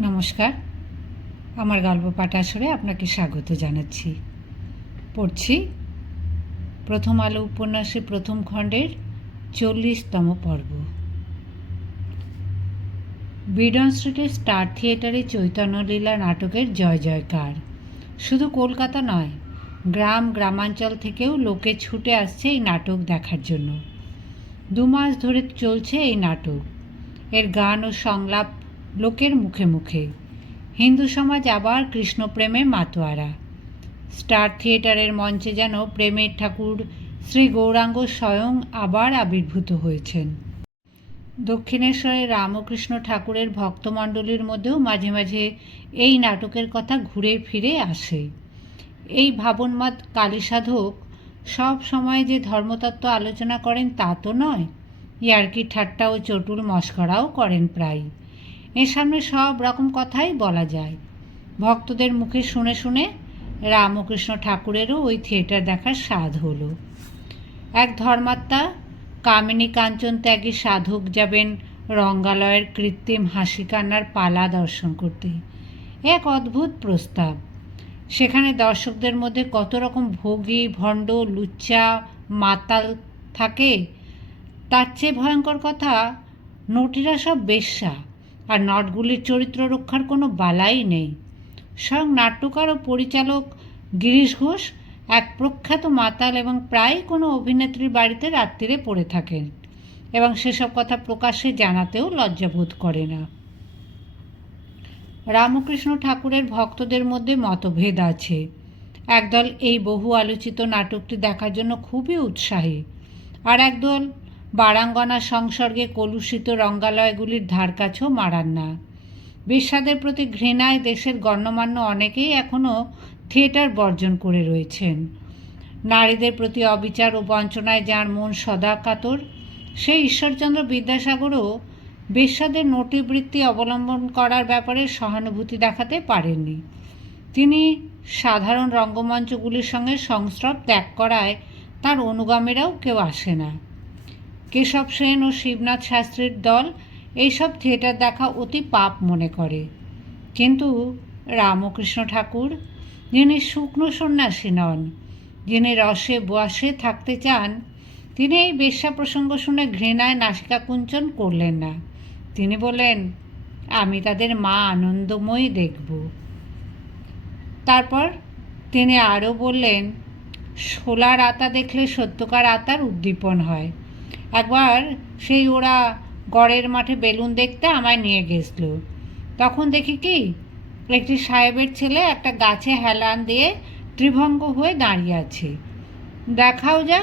নমস্কার, আমার গল্প পাঠ আসরে আপনাকে স্বাগত জানাচ্ছি। পড়ছি প্রথম আলো উপন্যাসের প্রথম খণ্ডের 40তম পর্ব। বিডন স্ট্রিটের স্টার থিয়েটারে চৈতন্যলীলা নাটকের জয় জয়কার। শুধু কলকাতা নয়, গ্রামাঞ্চল থেকেও লোকে ছুটে আসছে এই নাটক দেখার জন্য। 2 মাস ধরে চলছে এই নাটক। এর গান ও সংলাপ লোকের মুখে মুখে। হিন্দু সমাজ আবার কৃষ্ণপ্রেমে মাতোয়ারা। স্টার থিয়েটারের মঞ্চে যেন প্রেমের ঠাকুর শ্রী গৌরাঙ্গ স্বয়ং আবার আবির্ভূত হয়েছেন। দক্ষিণেশ্বরের রামকৃষ্ণ ঠাকুরের ভক্তমণ্ডলীর মধ্যেও মাঝে মাঝে এই নাটকের কথা ঘুরে ফিরে আসে। এই ভাবনমাদ কালীসাধক সব সময় যে ধর্মতত্ত্ব আলোচনা করেন তা তো নয়, ইয়ার্কি ঠাট্টা ও চটুল মস্করাও করেন প্রায়। এর সামনে সব রকম কথাই বলা যায়। ভক্তদের মুখে শুনে শুনে রামকৃষ্ণ ঠাকুরেরও ওই থিয়েটার দেখার স্বাদ হলো। এক ধর্মাত্মা কামিনী কাঞ্চন ত্যাগী সাধক যাবেন রঙ্গালয়ের কৃত্রিম হাসি কান্নার পালা দর্শন করতে। এক অদ্ভুত প্রস্তাব। সেখানে দর্শকদের মধ্যে কত রকম ভোগী, ভণ্ড, লুচ্চা, মাতাল থাকে। তার চেয়ে ভয়ঙ্কর কথা, নটিরা সব বেশ্যা, আর নটগুলির চরিত্র রক্ষার কোনো বালাই নেই। স্বয়ং নাট্যকার ও পরিচালক গিরিশ ঘোষ এক প্রখ্যাত মাতাল এবং প্রায় কোনো অভিনেত্রীর বাড়িতে রাত্রিরে পড়ে থাকেন এবং সেসব কথা প্রকাশ্যে জানাতেও লজ্জাবোধ করে না। রামকৃষ্ণ ঠাকুরের ভক্তদের মধ্যে মতভেদ আছে। একদল এই বহু আলোচিত নাটকটি দেখার জন্য খুবই উৎসাহী, আর একদল বারাঙ্গনা সংসর্গে কলুষিত রঙ্গালয়গুলির ধারকাছেও মারান না। বেশ্যাদের প্রতি ঘৃণায় দেশের গণ্যমান্য অনেকেই এখনও থিয়েটার বর্জন করে রয়েছেন। নারীদের প্রতি অবিচার ও বঞ্চনায় যার মন সদা কাতর, সেই ঈশ্বরচন্দ্র বিদ্যাসাগরও বেশ্যাদের নটিবৃত্তি অবলম্বন করার ব্যাপারে সহানুভূতি দেখাতে পারেননি। তিনি সাধারণ রঙ্গমঞ্চগুলির সঙ্গে সংস্রব ত্যাগ করায় তার অনুগামীরাও কেউ আসে না। কেশব সেন ও শিবনাথ শাস্ত্রীর দল এইসব থিয়েটার দেখা অতি পাপ মনে করে। কিন্তু রামকৃষ্ণ ঠাকুর, যিনি শুকনো সন্ন্যাসী নন, যিনি রসে বসে থাকতে চান, তিনি এই বেশ্যা প্রসঙ্গ শুনে ঘৃণায় নাসিকা কুঞ্চন করলেন না। তিনি বললেন, আমি তাদের মা আনন্দময়ী দেখব। তারপর তিনি আরও বললেন, শোলার আতা দেখলে সত্যকার আতার উদ্দীপন হয়। একবার সেই ওরা গড়ের মাঠে বেলুন দেখতে আমায় নিয়ে গেছিল। তখন দেখি কি, একটি সাহেবের ছেলে একটা গাছে হেলান দিয়ে ত্রিভঙ্গ হয়ে দাঁড়িয়ে আছে। দেখাও যা,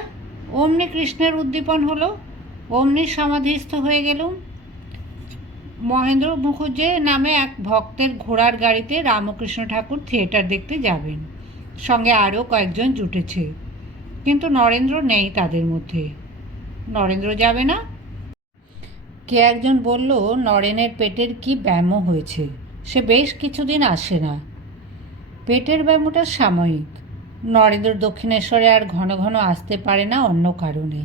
অমনি কৃষ্ণের উদ্দীপন হলো, অমনি সমাধিস্থ হয়ে গেলুম। মহেন্দ্র মুখুজ্জে নামে এক ভক্তের ঘোড়ার গাড়িতে রামকৃষ্ণ ঠাকুর থিয়েটার দেখতে যাবেন। সঙ্গে আরও কয়েকজন জুটেছে, কিন্তু নরেন্দ্র নেই তাদের মধ্যে। নরেন্দ্র যাবে না? কে একজন বলল, নরেনের পেটের কি ব্যামো হয়েছে, সে বেশ কিছুদিন আসে না। পেটের ব্যামোটা সাময়িক। নরেন্দ্র দক্ষিণেশ্বরে আর ঘন ঘন আসতে পারে না অন্য কারণে।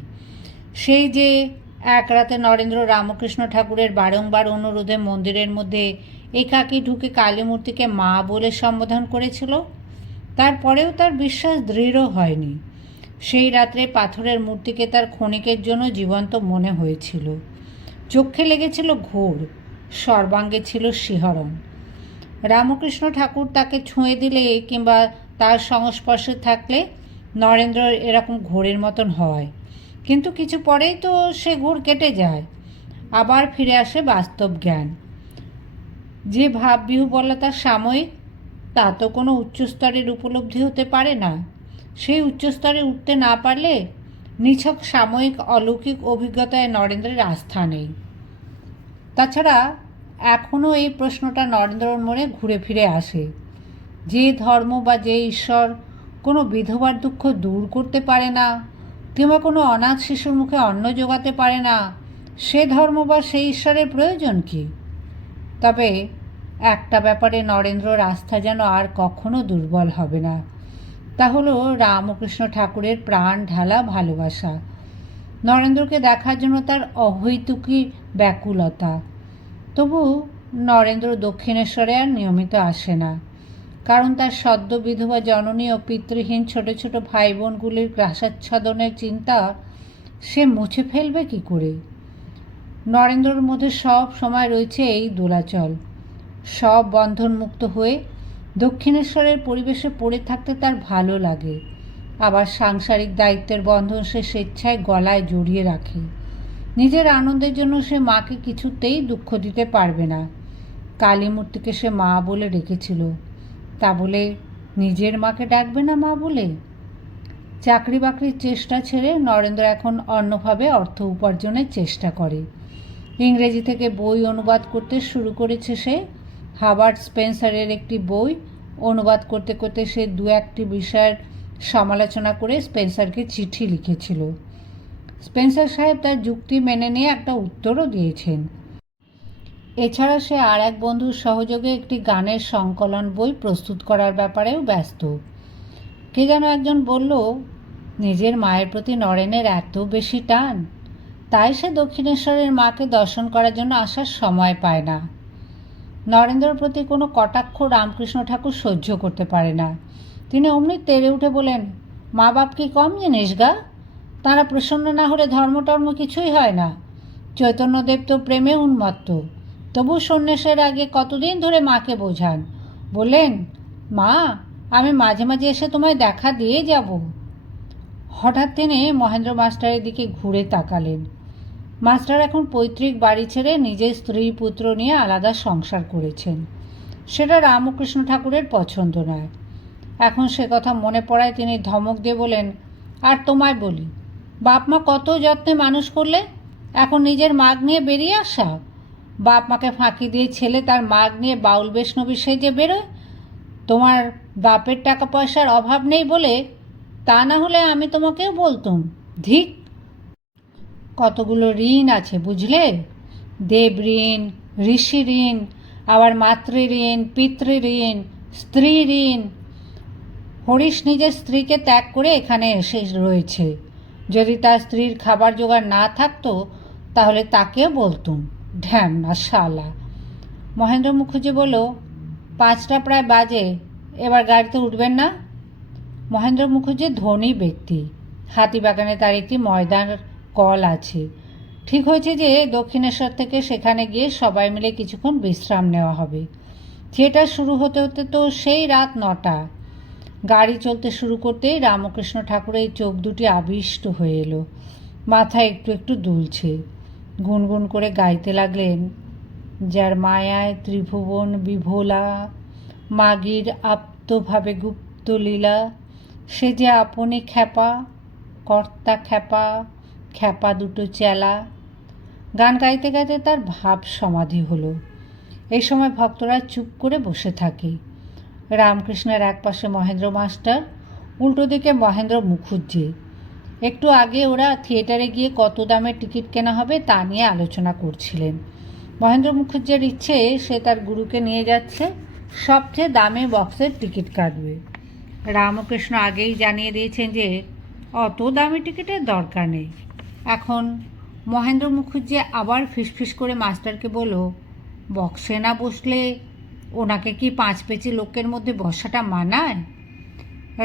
সেই যে এক রাতে নরেন্দ্র রামকৃষ্ণ ঠাকুরের বারংবার অনুরোধে মন্দিরের মধ্যে একাকী ঢুকে কালীমূর্তিকে মা বলে সম্বোধন করেছিল, তারপরেও তার বিশ্বাস দৃঢ় হয়নি। সেই রাত্রে পাথরের মূর্তিকে তার ক্ষণিকের জন্য জীবন্ত মনে হয়েছিল। চোখে লেগেছিল ঘোর, সর্বাঙ্গে ছিল শিহরণ। রামকৃষ্ণ ঠাকুর তাকে ছুঁয়ে দিলে কিংবা তার সংস্পর্শে থাকলে নরেন্দ্র এরকম ঘোরের মতন হয়, কিন্তু কিছু পরেই তো সে ঘোর কেটে যায়, আবার ফিরে আসে বাস্তব জ্ঞান। যে ভাববিহ্বলতা সাময়িক, তা তো কোনো উচ্চস্তরের উপলব্ধি হতে পারে না। সেই উচ্চস্তরে উঠতে না পারলে নিছক সাময়িক অলৌকিক অভিজ্ঞতায় নরেন্দ্রের আস্থা নেই। তাছাড়া এখনও এই প্রশ্নটা নরেন্দ্রর মনে ঘুরে ফিরে আসে, যে ধর্ম বা যে ঈশ্বর কোনো বিধবার দুঃখ দূর করতে পারে না, কিংবা কোনো অনাথ শিশুর মুখে অন্ন জোগাতে পারে না, সে ধর্ম বা সেই ঈশ্বরের প্রয়োজন কি? তবে একটা ব্যাপারে নরেন্দ্রর আস্থা যেন আর কখনো দুর্বল হবে না, তা হলো রামকৃষ্ণ ঠাকুরের প্রাণ ঢালা ভালোবাসা। নরেন্দ্রকে দেখার জন্য তার অহৈতুকী ব্যাকুলতা। তবু নরেন্দ্র দক্ষিণেশ্বরে আর নিয়মিত আসে না, কারণ তার সদ্য বিধবা জননী ও পিতৃহীন ছোট ছোট ভাই বোনগুলির গ্রাসাচ্ছাদনের চিন্তা সে মুছে ফেলবে কী করে। নরেন্দ্রর মধ্যে সব সময় রয়েছে এই দোলাচল। সব বন্ধনমুক্ত হয়ে দক্ষিণেশ্বরের পরিবেশে পড়ে থাকতে তার ভালো লাগে, আবার সাংসারিক দায়িত্বের বন্ধন সে স্বেচ্ছায় গলায় জড়িয়ে রাখে। নিজের আনন্দের জন্য সে মাকে কিছুতেই দুঃখ দিতে পারবে না। কালীমূর্তিকে সে মা বলে ডেকেছিল, তা বলে নিজের মাকে ডাকবে না মা বলে? চাকরি বাকরির চেষ্টা ছেড়ে নরেন্দ্র এখন অন্যভাবে অর্থ উপার্জনের চেষ্টা করে। ইংরেজি থেকে বই অনুবাদ করতে শুরু করেছে সে। হাবার্ট স্পেন্সারের একটি বই অনুবাদ করতে করতে সে দু একটি বিষয়ের সমালোচনা করে স্পেন্সারকে চিঠি লিখেছিল। স্পেন্সার সাহেব তার যুক্তি মেনে নিয়ে একটা উত্তরও দিয়েছেন। এছাড়া সে আর এক বন্ধুর সহযোগে একটি গানের সংকলন বই প্রস্তুত করার ব্যাপারেও ব্যস্ত। কে যেন একজন বলল, নিজের মায়ের প্রতি নরেনের এত বেশি টান, তাই সে দক্ষিণেশ্বরের মাকে দর্শন করার জন্য আসার সময় পায় না। নরেন্দ্রর প্রতি কোনো কটাক্ষ রামকৃষ্ণ ঠাকুর সহ্য করতে পারে না। তিনি অমনি তেড়ে উঠে বলেন, মা বাপ কি কম জিনিস গা? তারা প্রসন্ন না হলে ধর্মটর্ম কিছুই হয় না। চৈতন্যদেব তো প্রেমে উন্মত্ত, তবু সন্ন্যাসের আগে কতদিন ধরে মাকে বোঝান, বললেন, মা আমি মাঝে মাঝে এসে তোমায় দেখা দিয়ে যাব। হঠাৎ তিনি মহেন্দ্র মাস্টারের দিকে ঘুরে তাকালেন। মাস্টার এখন পৈতৃক বাড়ি ছেড়ে নিজের স্ত্রী পুত্র নিয়ে আলাদা সংসার করেছেন। সেটা রামকৃষ্ণ ঠাকুরের পছন্দ নয়। এখন সে কথা মনে পড়ায় তিনি ধমক দিয়ে বলেন, আর তোমায় বলি, বাপ মা কত যত্নে মানুষ করলে, এখন নিজের মাগ নিয়ে বেরিয়ে আসা? বাপ মাকে ফাঁকি দিয়ে ছেলে তার মাগ নিয়ে বাউল বৈষ্ণবী সেজে বেরোয়। তোমার বাপের টাকা পয়সার অভাব নেই বলে, তা না হলে আমি তোমাকেও বলতুম, ধিক। কতগুলো ঋণ আছে বুঝলে, দেব ঋণ, ঋষি ঋণ, আবার মাতৃ ঋণ, পিতৃ ঋণ, স্ত্রী ঋণ। হরিশ নিজের স্ত্রীকে ত্যাগ করে এখানে এসে রয়েছে। যদি তার স্ত্রীর খাবার জোগাড় না থাকতো তাহলে তাকেও বলতুম, ঢ্যামনা শালা। মহেন্দ্র মুখুজ্জি বলল, 5টা প্রায় বাজে, এবার গাড়িতে উঠবেন না? মহেন্দ্র মুখুজ্জি ধনী ব্যক্তি। হাতিবাগানে তার একটি ময়দান কল আছে। ঠিক হয়েছে যে দক্ষিণেশ্বর থেকে সেখানে গিয়ে সবাই মিলে কিছুক্ষণ বিশ্রাম নেওয়া হবে। থিয়েটার শুরু হতে হতে তো সেই রাত 9টা। গাড়ি চলতে শুরু করতেই রামকৃষ্ণ ঠাকুরের চোখ দুটি আবিষ্ট হয়ে এলো, মাথা একটু একটু দুলছে। গুনগুন করে গাইতে লাগলেন, যার মায়ায় ত্রিভুবন বিভোলা, মাগির আপ্তভাবে গুপ্ত লীলা, সে যে আপনি খ্যাপা, কর্তা খ্যাপা, খ্যাপা দুটো চেলা। গান গাইতে গাইতে তার ভাব সমাধি হলো। এই সময় ভক্তরা চুপ করে বসে থাকে। রামকৃষ্ণের একপাশে মহেন্দ্র মাস্টার, উল্টো দিকে মহেন্দ্র মুখুজ্জি। একটু আগে ওরা থিয়েটারে গিয়ে কত দামের টিকিট কেনা হবে তা নিয়ে আলোচনা করছিলেন। মহেন্দ্র মুখুজ্জির ইচ্ছে সে তার গুরুকে নিয়ে যাচ্ছে, সবচেয়ে দামি বক্সের টিকিট কাটবে। রামকৃষ্ণ আগেই জানিয়ে দিয়েছেন যে অত দামি টিকিটের দরকার নেই। এখন মহেন্দ্র মুখুজ্জি আবার ফিসফিস করে মাস্টারকে বলল, বক্সে না বসলে ওনাকে কি 5 পেঁচি লোকের মধ্যে বসাটা মানায়?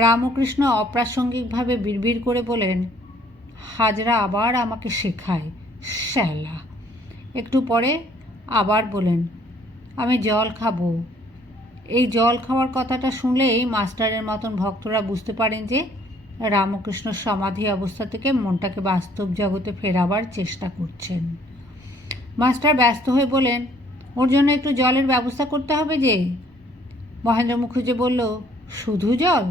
রামকৃষ্ণ অপ্রাসঙ্গিকভাবে বিড়বিড় করে বলেন, হাজরা আবার আমাকে শেখায়, শ্যালা। একটু পরে আবার বলেন, আমি জল খাবো। এই জল খাওয়ার কথাটা শুনলেই মাস্টারের মতন ভক্তরা বুঝতে পারেন যে রামকৃষ্ণ সমাধি অবস্থা থেকে মনটাকে বাস্তব জগতে ফেরাবার চেষ্টা করছেন। মাস্টার ব্যস্ত হয়ে বলেন, ওর জন্য একটু জলের ব্যবস্থা করতে হবে যে। মহেন্দ্র মুখুজ্জি বলল, শুধু জল?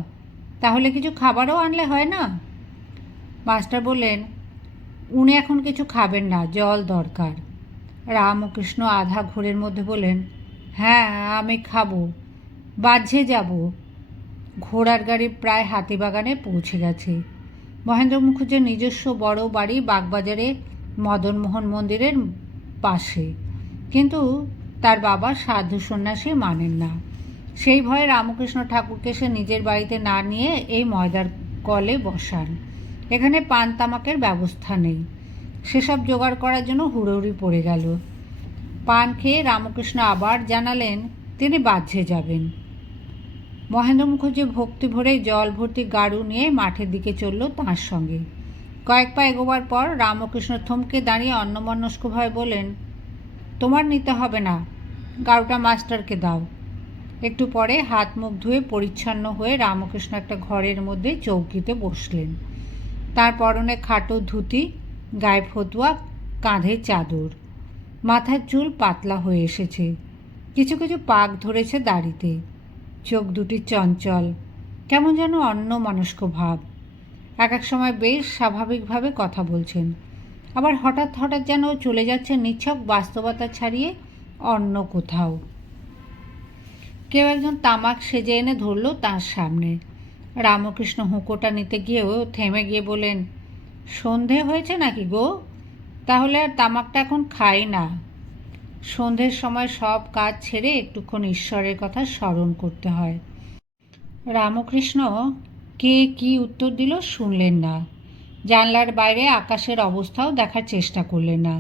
তাহলে কিছু খাবারও আনলে হয় না? মাস্টার বললেন, উনি এখন কিছু খাবেন না, জল দরকার। রামকৃষ্ণ আধা ঘোরের মধ্যে বলেন, হ্যাঁ আমি খাবো, বাহ্যে যাব। ঘোড়ার গাড়ি প্রায় হাতিবাগানে পৌঁছে গেছে। মহেন্দ্র মুখুজ্জির নিজস্ব বড় বাড়ি বাগবাজারে মদনমোহন মন্দিরের পাশে, কিন্তু তার বাবা সাধু সন্ন্যাসী মানেন না। সেই ভয়ে রামকৃষ্ণ ঠাকুরকে সে নিজের বাড়িতে না নিয়ে এই ময়দার কলে বসান। এখানে পান তামাকের ব্যবস্থা নেই। সেসব জোগাড় করার জন্য হুড়োহুড়ি পড়ে গেল। পান খেয়ে রামকৃষ্ণ আবার জানালেন তিনি বাহ্যে যাবেন। মহেন্দ্র মুখুজ্জি ভক্তি ভরে জল ভর্তি গাড়ু নিয়ে মাঠের দিকে চলল তাঁর সঙ্গে। কয়েক পা এগোবার পর রামকৃষ্ণ থমকে দাঁড়িয়ে অন্যমনস্কভাবে বললেন, তোমার নিতে হবে না, গাড়ুটা মাস্টারকে দাও। একটু পরে হাত মুখ ধুয়ে পরিচ্ছন্ন হয়ে রামকৃষ্ণ একটা ঘরের মধ্যে চৌকিতে বসলেন। তার পরনে খাটো ধুতি, গায়ে ফতুয়া, কাঁধে চাদর। মাথার চুল পাতলা হয়ে এসেছে, কিছু কিছু পাক ধরেছে দাড়িতে। চোখ দুটি চঞ্চল, কেমন যেন অন্যমনস্ক ভাব। এক এক সময় বেশ স্বাভাবিকভাবে কথা বলছেন, আবার হঠাৎ হঠাৎ যেন চলে যাচ্ছে নিছক বাস্তবতা ছাড়িয়ে অন্য কোথাও। কেউ একজন তামাক সেজে এনে ধরল তাঁর সামনে। রামকৃষ্ণ হুঁকোটা নিতে গিয়েও থেমে গিয়ে বলেন, সন্ধে হয়েছে নাকি গো? তাহলে আর তামাকটা এখন খাই না। সন্ধ্যের সময় সব কাজ ছেড়ে একটুক্ষণ ঈশ্বরের কথা স্মরণ করতে হয়। রামকৃষ্ণ কে কি উত্তর দিল শুনলেন না। জানলার বাইরে আকাশের অবস্থাও দেখার চেষ্টা করলেন না।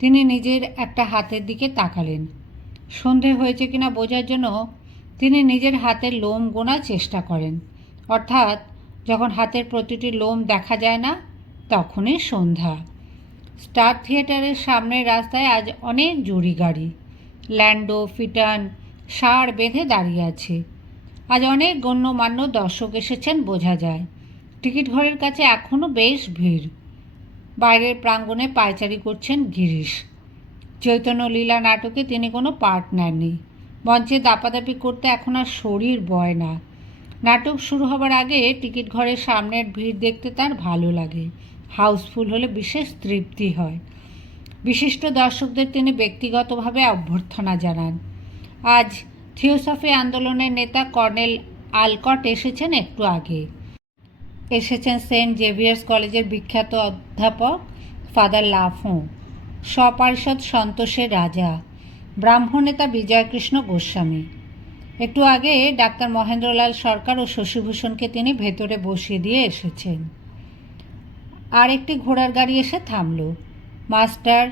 তিনি নিজের একটা হাতের দিকে তাকালেন। সন্ধে হয়েছে কিনা বোঝার জন্য তিনি নিজের হাতের লোম গোনার চেষ্টা করেন, অর্থাৎ যখন হাতের প্রতিটি লোম দেখা যায় না তখনই সন্ধ্যা। স্টার থিয়েটারের সামনের রাস্তায় আজ অনেক জুড়ি গাড়ি, ল্যান্ডো, ফিটান, ষাঁড় বেঁধে দাঁড়িয়ে আছে। আজ অনেক গণ্যমান্য দর্শক এসেছেন বোঝা যায়। টিকিট ঘরের কাছে এখনও বেশ ভিড়। বাইরের প্রাঙ্গণে পায়চারি করছেন গিরিশ। চৈতন্য লীলা নাটকে তিনি কোনো পার্ট নেননি। মঞ্চে দাপাদাপি করতে এখন আর শরীর বয় না। নাটক শুরু হবার আগে টিকিট ঘরের সামনের ভিড় দেখতে তার ভালো লাগে। হাউসফুল হলে বিশেষ তৃপ্তি হয়। বিশিষ্ট দর্শকদের তিনি ব্যক্তিগতভাবে অভ্যর্থনা জানান। আজ থিওসফি আন্দোলনের নেতা কর্নেল আলকট এসেছেন একটু আগে। এসেছেন সেন্ট জেভিয়ার্স কলেজের বিখ্যাত অধ্যাপক ফাদার লাফোঁ, স্বপার্ষদ সন্তোষের রাজা, ব্রাহ্মণ নেতা বিজয়কৃষ্ণ গোস্বামী। একটু আগে ডাক্তার মহেন্দ্রলাল সরকার ও শশীভূষণকে তিনি ভেতরে বসিয়ে দিয়ে এসেছেন। আর একটি ঘোড়ার গাড়ি এসে থামল। মাস্টার,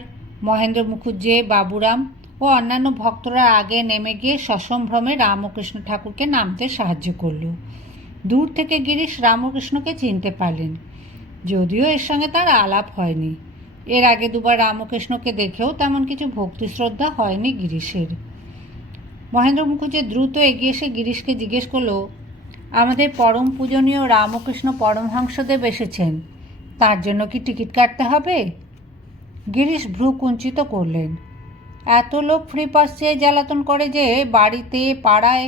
মহেন্দ্র মুখুজ্জে, বাবুরাম ও অন্যান্য ভক্তরা আগে নেমে গিয়ে সসম্ভ্রমে রামকৃষ্ণ ঠাকুরকে নামতে সাহায্য করল। দূর থেকে গিরিশ রামকৃষ্ণকে চিনতে পারলেন, যদিও এর সঙ্গে তার আলাপ হয়নি। এর আগে দুবার রামকৃষ্ণকে দেখেও তেমন কিছু ভক্তি শ্রদ্ধা হয়নি গিরিশের। মহেন্দ্র মুখুজ্জে দ্রুত এগিয়ে এসে গিরিশকে জিজ্ঞেস করল, আমাদের পরম পূজনীয় রামকৃষ্ণ পরমহংসদেব এসেছেন, তার জন্য কি টিকিট কাটতে হবে? গিরিশ ভ্রু কুঞ্চিত করলেন। এত লোক ফ্রি পাস চেয়ে জ্বালাতন করে যে বাড়িতে পাড়ায়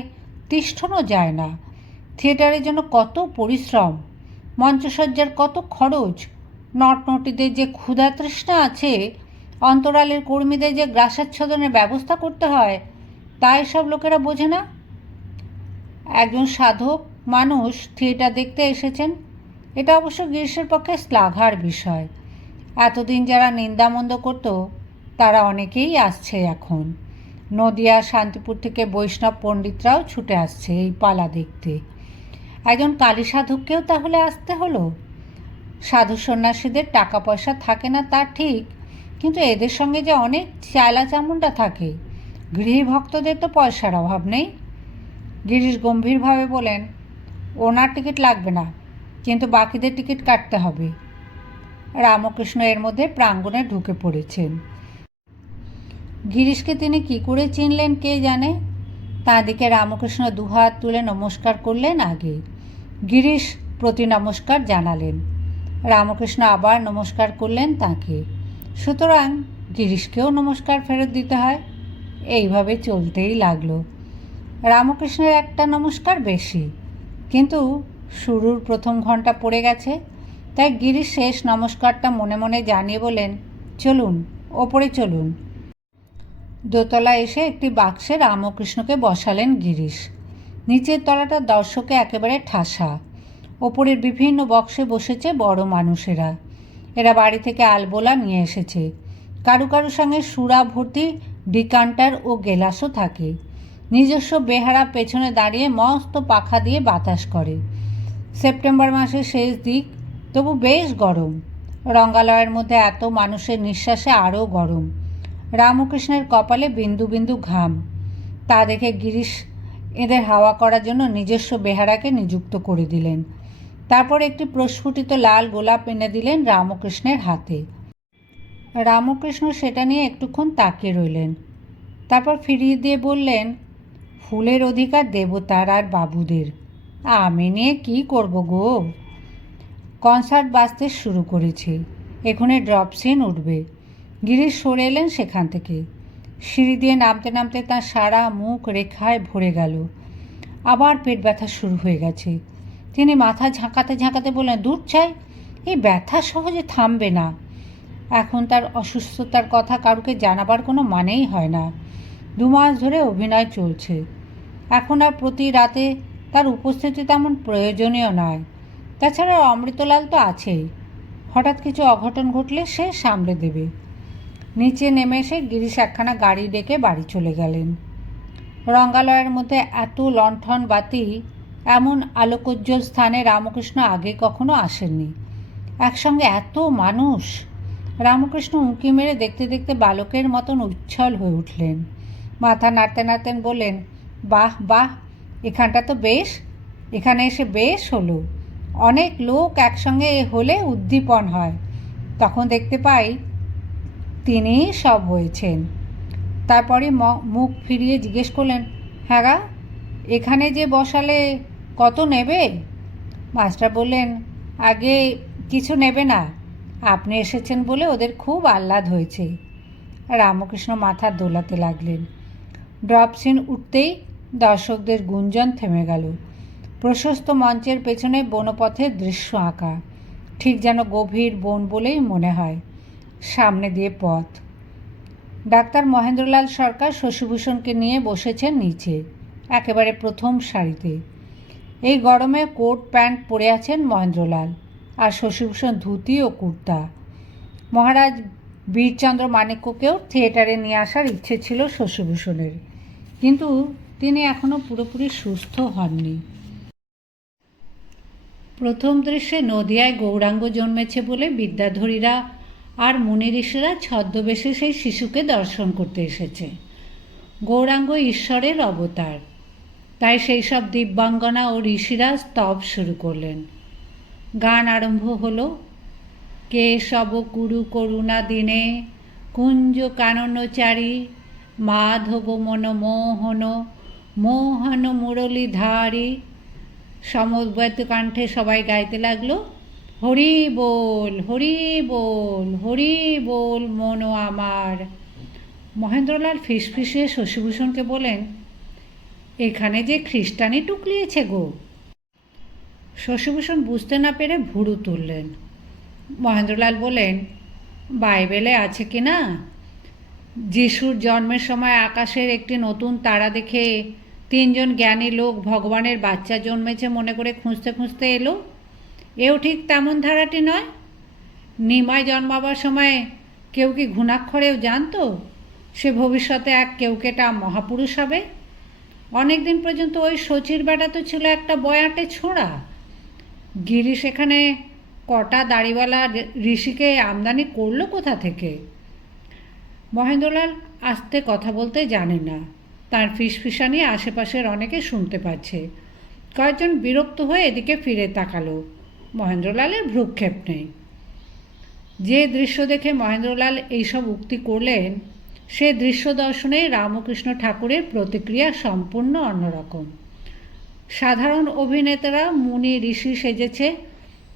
তিষ্ঠনও যায় না। থিয়েটারের জন্য কত পরিশ্রম, মঞ্চসজ্জার কত খরচ, নটনটিদের যে ক্ষুধা তৃষ্ণা আছে, অন্তরালের কর্মীদের যে গ্রাসাচ্ছাদনের ব্যবস্থা করতে হয়, তা এসব লোকেরা বোঝে না। একজন সাধক মানুষ থিয়েটার দেখতে এসেছেন, এটা অবশ্য গিরিশের পক্ষে শ্লাঘার বিষয়। এতদিন যারা নিন্দামন্দ করত তারা অনেকেই আসছে এখন। নদিয়া, শান্তিপুর থেকে বৈষ্ণব পণ্ডিতরাও ছুটে আসছে এই পালা দেখতে। একজন কালী সাধককেও তাহলে আসতে হলো। সাধু সন্ন্যাসীদের টাকা পয়সা থাকে না তা ঠিক, কিন্তু এদের সঙ্গে যে অনেক চালা চামুন্ডা থাকে। গৃহী ভক্তদের তো পয়সার অভাব নেই। গিরিশ গম্ভীরভাবে বলেন, ওনার টিকিট লাগবে না, কিন্তু বাকিদের টিকিট কাটতে হবে। রামকৃষ্ণ এর মধ্যে প্রাঙ্গণে ঢুকে পড়েছেন। গিরিশকে তিনি কি করে চিনলেন কে জানে। তার দিকে রামকৃষ্ণ দুহাত তুলে নমস্কার করলেন আগে। গিরিশ প্রতি নমস্কার জানালেন। রামকৃষ্ণ আবার নমস্কার করলেন তাকে। সুতরাং গিরিশকেও নমস্কার ফেরত দিতে হয়। এইভাবে চলতেই লাগলো। রামকৃষ্ণের একটা নমস্কার বেশি, কিন্তু শুরুর প্রথম ঘন্টা পড়ে গেছে, তাই গিরিশ শেষ নমস্কারটা মনে মনে জানিয়ে বলেন, চলুন ওপরে চলুন। দোতলা এসে একটি বাক্সে রামকৃষ্ণকে বসালেন গিরিশ। নিচের তলাটা দর্শকে একেবারে ঠাসা। ওপরের বিভিন্ন বক্সে বসেছে বড় মানুষেরা। এরা বাড়ি থেকে আলবোলা নিয়ে এসেছে। কারু কারু সঙ্গে সুরা ভর্তি ডিকান্টার ও গেলাসও থাকে। নিজস্ব বেহারা পেছনে দাঁড়িয়ে মস্ত পাখা দিয়ে বাতাস করে। সেপ্টেম্বর মাসের শেষ দিক, তবু বেশ গরম। রঙ্গালয়ের মধ্যে এত মানুষের নিঃশ্বাসে আরও গরম। রামকৃষ্ণের কপালে বিন্দু বিন্দু ঘাম। তা দেখে গিরিশ এদের হাওয়া করার জন্য নিজস্ব বেহারাকে নিযুক্ত করে দিলেন। তারপর একটি প্রস্ফুটিত লাল গোলাপ এনে দিলেন রামকৃষ্ণের হাতে। রামকৃষ্ণ সেটা নিয়ে একটুক্ষণ তাকিয়ে রইলেন। তারপর ফিরিয়ে দিয়ে বললেন, ফুলের অধিকার দেবতার আর বাবুদের, আমি নিয়ে কী করব গো? কনসার্ট বাজতে শুরু করেছি, এখানে ড্রপ সিন উঠবে। গিরিশ সরে এলেন সেখান থেকে। সিঁড়ি দিয়ে নামতে নামতে তার সারা মুখ রেখায় ভরে গেল। আবার পেট ব্যথা শুরু হয়ে গেছে। তিনি মাথা ঝাঁকাতে ঝাঁকাতে বললেন, দূর চাই, এই ব্যথা সহজে থামবে না। এখন তার অসুস্থতার কথা কাউকে জানাবার কোনো মানেই হয় না। 2 মাস ধরে অভিনয় চলছে। এখন আর প্রতি রাতে তার উপস্থিতি তেমন প্রয়োজনীয় নয়। তাছাড়া অমৃতলাল তো আছেই, হঠাৎ কিছু অঘটন ঘটলে সে সামলে দেবে। নিচে নেমে এসে গিরিশ একখানা গাড়ি ডেকে বাড়ি চলে গেলেন। রঙ্গালয়ের মধ্যে এত লণ্ঠন বাতি, এমন আলোকোজ্জ্বল স্থানে রামকৃষ্ণ আগে কখনো আসেননি। একসঙ্গে এত মানুষ! রামকৃষ্ণ উঁকি মেরে দেখতে দেখতে বালকের মতন উচ্ছল হয়ে উঠলেন। মাথা নাড়তে নাড়তে বললেন, বাহ বাহ, এখানটা তো বেশ, এখানে এসে বেশ হলো। অনেক লোক একসঙ্গে হলে উদ্দীপন হয়। তখন দেখতে পাই তিনিই সব হয়েছেন। তারপরে মুখ ফিরিয়ে জিজ্ঞেস করলেন, হ্যাঁ গা, এখানে যে বসালে কত নেবে? মাস্টার বললেন, আগে কিছু নেবে না, আপনি এসেছেন বলে ওদের খুব আহ্লাদ হয়েছে। রামকৃষ্ণ মাথা দোলাতে লাগলেন। ড্রপ সিন উঠতেই দর্শকদের গুঞ্জন থেমে গেল। প্রশস্ত মঞ্চের পেছনে বনপথের দৃশ্য আঁকা, ঠিক যেন গভীর বন বলেই মনে হয়। সামনে দিয়ে পথ। ডাক্তার মহেন্দ্রলাল সরকার শশীভূষণকে নিয়ে বসেছেন নিচে, একেবারে প্রথম সারিতে। এই গরমে কোট প্যান্ট পরে আছেন মহেন্দ্রলাল, আর শশীভূষণ ধুতি ও কুর্তা। মহারাজ বীরচন্দ্র মাণিক্যকেও থিয়েটারে নিয়ে আসার ইচ্ছে ছিল শশীভূষণের, কিন্তু তিনি এখনও পুরোপুরি সুস্থ হননি। প্রথম দৃশ্যে নদিয়ায় গৌরাঙ্গ জন্মেছে বলে বিদ্যাধরীরা আর মুনি ঋষিরা ছদ্মবেশে সেই শিশুকে দর্শন করতে এসেছে। গৌরাঙ্গ ঈশ্বরের অবতার, তাই সেই সব দিব্যাঙ্গনা ও ঋষিরা স্তব শুরু করলেন। গান আরম্ভ হলো, কেশব কুরু করুণা দিনে কুঞ্জ কাননচারী মাধব মনমোহন মোহন মুরলীধারী। সমবেত কণ্ঠে সবাই গাইতে লাগলো, হরি বল হরি বল হরি বল মনো আমার। মহেন্দ্রলাল ফিসফিসিয়ে শশীভূষণকে বলেন, এখানে যে খ্রিস্টানি টুকলিয়েছে গো। শশীভূষণ বুঝতে না পেরে ভুরু তুললেন। মহেন্দ্রলাল বলেন, বাইবেলে আছে কি না, যিশুর জন্মের সময় আকাশের একটি নতুন তারা দেখে 3 জন জ্ঞানী লোক ভগবানের বাচ্চা জন্মেছে মনে করে খুঁজতে খুঁজতে এলো। এও ঠিক তেমন ধারাটি নয়। নিমায় জন্মাবার সময় কেউ কি ঘুণাক্ষরেও জানতো সে ভবিষ্যতে এক কেউকেটা মহাপুরুষ হবে? অনেক দিন পর্যন্ত ওই শচীর বেটা তো ছিল একটা বয়াটে ছোঁড়া। গিরিশ এখানে কটা দাড়িওয়ালা ঋষিকে আমদানি করলো কোথা থেকে? মহেন্দ্রলাল আস্তে কথা বলতে জানে না, তার ফিসফিসানি আশেপাশের অনেকে শুনতে পাচ্ছে। কয়েকজন বিরক্ত হয়ে এদিকে ফিরে তাকালো। মহেন্দ্রলালের ভ্রুক্ষেপ নেই। যে দৃশ্য দেখে মহেন্দ্রলাল এইসব উক্তি করলেন, সে দৃশ্য দর্শনে রামকৃষ্ণ ঠাকুরের প্রতিক্রিয়া সম্পূর্ণ অন্যরকম। সাধারণ অভিনেতারা মুনি ঋষি সেজেছে,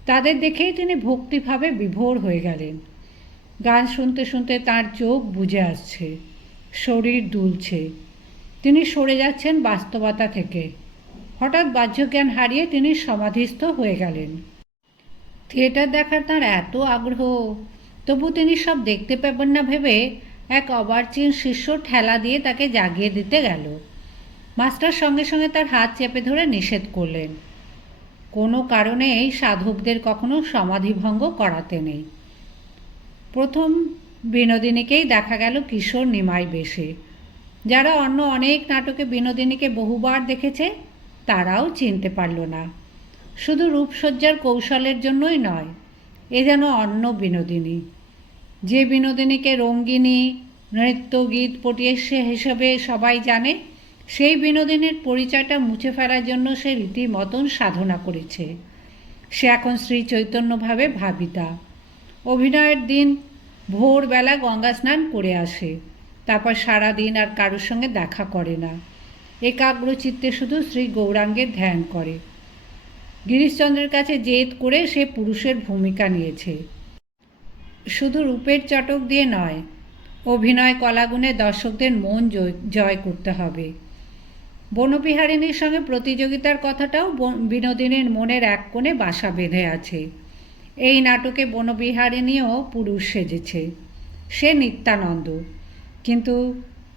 তাদের দেখেই তিনি ভক্তিভাবে বিভোর হয়ে গেলেন। গান শুনতে শুনতে তার চোখ বুজে আসছে, শরীর দুলছে। তিনি সরে যাচ্ছেন বাস্তবতা থেকে। হঠাৎ বাহ্যজ্ঞান হারিয়ে তিনি সমাধিস্থ হয়ে গেলেন। থিয়েটার দেখার তাঁর এত আগ্রহ, তবু তিনি সব দেখতে পাবেন না ভেবে এক অবার্চিন শিষ্য ঠেলা দিয়ে তাকে জাগিয়ে দিতে গেল। মাস্টার সঙ্গে সঙ্গে তার হাত চেপে ধরে নিষেধ করলেন, কোনো কারণে এই সাধকদের কখনো সমাধিভঙ্গ করাতে নেই। প্রথম বিনোদিনীকেই দেখা গেল কিশোর নিমাই বেশে। যারা অন্য অনেক নাটকে বিনোদিনীকে বহুবার দেখেছে, তারাও চিনতে পারল না। শুধু রূপসজ্জার কৌশলের জন্যই নয়, এ যেন অন্য বিনোদিনী, যে বিনোদিনীকে রঙ্গিনী নৃত্য গীত পটিয়ে সে হিসেবে সবাই জানে, সেই বিনোদিনীর পরিচয়টা মুছে ফেলার জন্য সে রীতিমতন সাধনা করেছে। সে এখন শ্রী চৈতন্যভাবে ভাবিতা। অভিনয়ের দিন ভোরবেলা গঙ্গা স্নান করে আসে, তারপর সারাদিন আর কারোর সঙ্গে দেখা করে না। একাগ্র চিত্তে শুধু শ্রী গৌরাঙ্গের ধ্যান করে। গিরিশচন্দ্রের কাছে জেদ করে সে পুরুষের ভূমিকা নিয়েছে। শুধু রূপের চটক দিয়ে নয়, অভিনয় কলাগুণে দর্শকদের মন জয় করতে হবে। বনবিহারিণীর সঙ্গে প্রতিযোগিতার কথাটাও বিনোদিনীর মনের এক কোণে বাসা বেঁধে আছে। এই নাটকে বনবিহারিণীও পুরুষ সেজেছে, সে নিত্যানন্দ, কিন্তু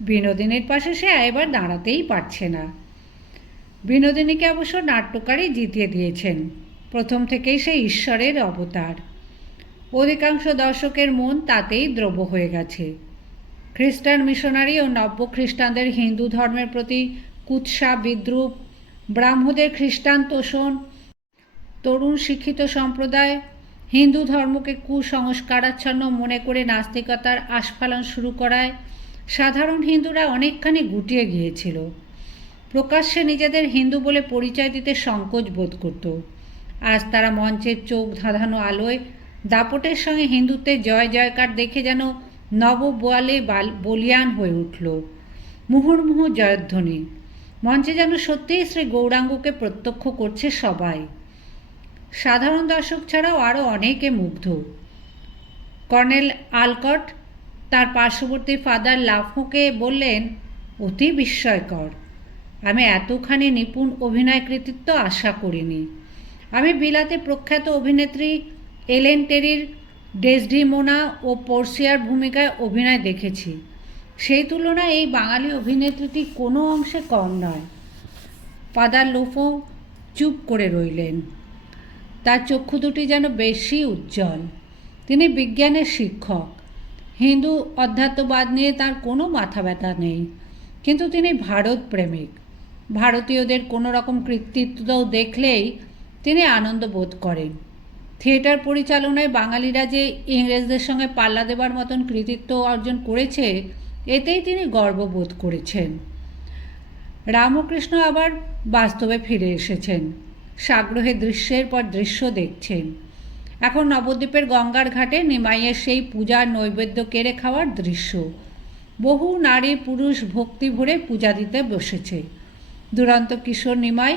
বিনোদিনীর পাশে সে এবার দাঁড়াতেই পারছে না। বিনোদিনীকে অবশ্য নাট্যকারই জিতিয়ে দিয়েছেন, প্রথম থেকেই সে ঈশ্বরের অবতার। অধিকাংশ দর্শকের মন তাতেই দ্রব্য হয়ে গেছে। খ্রিস্টান মিশনারি ও নব্য খ্রিস্টানদের হিন্দু ধর্মের প্রতি কুৎসা বিদ্রুপ, ব্রাহ্মদের খ্রিস্টান তোষণ, তরুণ শিক্ষিত সম্প্রদায় হিন্দু ধর্মকে কুসংস্কারাচ্ছন্ন মনে করে নাস্তিকতার আস্ফালন শুরু করায় সাধারণ হিন্দুরা অনেকখানি গুটিয়ে গিয়েছিল। প্রকাশ্যে নিজেদের হিন্দু বলে পরিচয় দিতে সংকোচ বোধ করত। আজ তারা মঞ্চের চোখ ধাঁধানো আলোয় দাপটের সঙ্গে হিন্দুত্বের জয় জয়কার দেখে যেন নববোয়ালে বলিয়ান হয়ে উঠল। মুহুর্মুহু জয়ধ্বনি। মঞ্চে যেন সত্যিই শ্রী গৌরাঙ্গকে প্রত্যক্ষ করছে সবাই। সাধারণ দর্শক ছাড়াও আরও অনেকে মুগ্ধ। কর্নেল আলকট তার পার্শ্ববর্তী ফাদার লাফোকে বললেন, অতি বিস্ময়কর, আমি এতখানি নিপুণ অভিনয় কৃতিত্ব আশা করিনি। আমি বিলাতে প্রখ্যাত অভিনেত্রী এলেন টেরির ডেসডিমোনা ও পোর্সিয়ার ভূমিকায় অভিনয় দেখেছি, সেই তুলনায় এই বাঙালি অভিনেত্রীটি কোনো অংশে কম নয়। ফাদার লোফো চুপ করে রইলেন, তার চক্ষু দুটি যেন বেশি উজ্জ্বল। তিনি বিজ্ঞানের শিক্ষক, হিন্দু অধ্যাত্মবাদ নিয়ে তার কোনো মাথা ব্যথা নেই, কিন্তু তিনি ভারত প্রেমিক। ভারতীয়দের কোনো রকম কৃতিত্ব দেখলেই তিনি আনন্দ বোধ করেন। থিয়েটার পরিচালনায় বাঙালিরা যে ইংরেজদের সঙ্গে পাল্লা দেবার মতন কৃতিত্ব অর্জন করেছে, এতেই তিনি গর্ববোধ করেছেন। রামকৃষ্ণ আবার বাস্তবে ফিরে এসেছেন, সাগ্রহে দৃশ্যের পর দৃশ্য দেখছেন। এখন নবদ্বীপের গঙ্গার ঘাটে নিমাইয়ের সেই পূজার নৈবেদ্য কেড়ে খাওয়ার দৃশ্য। বহু নারী পুরুষ ভক্তি ভরে পূজা দিতে বসেছে। দুরন্ত কিশোর নিমাই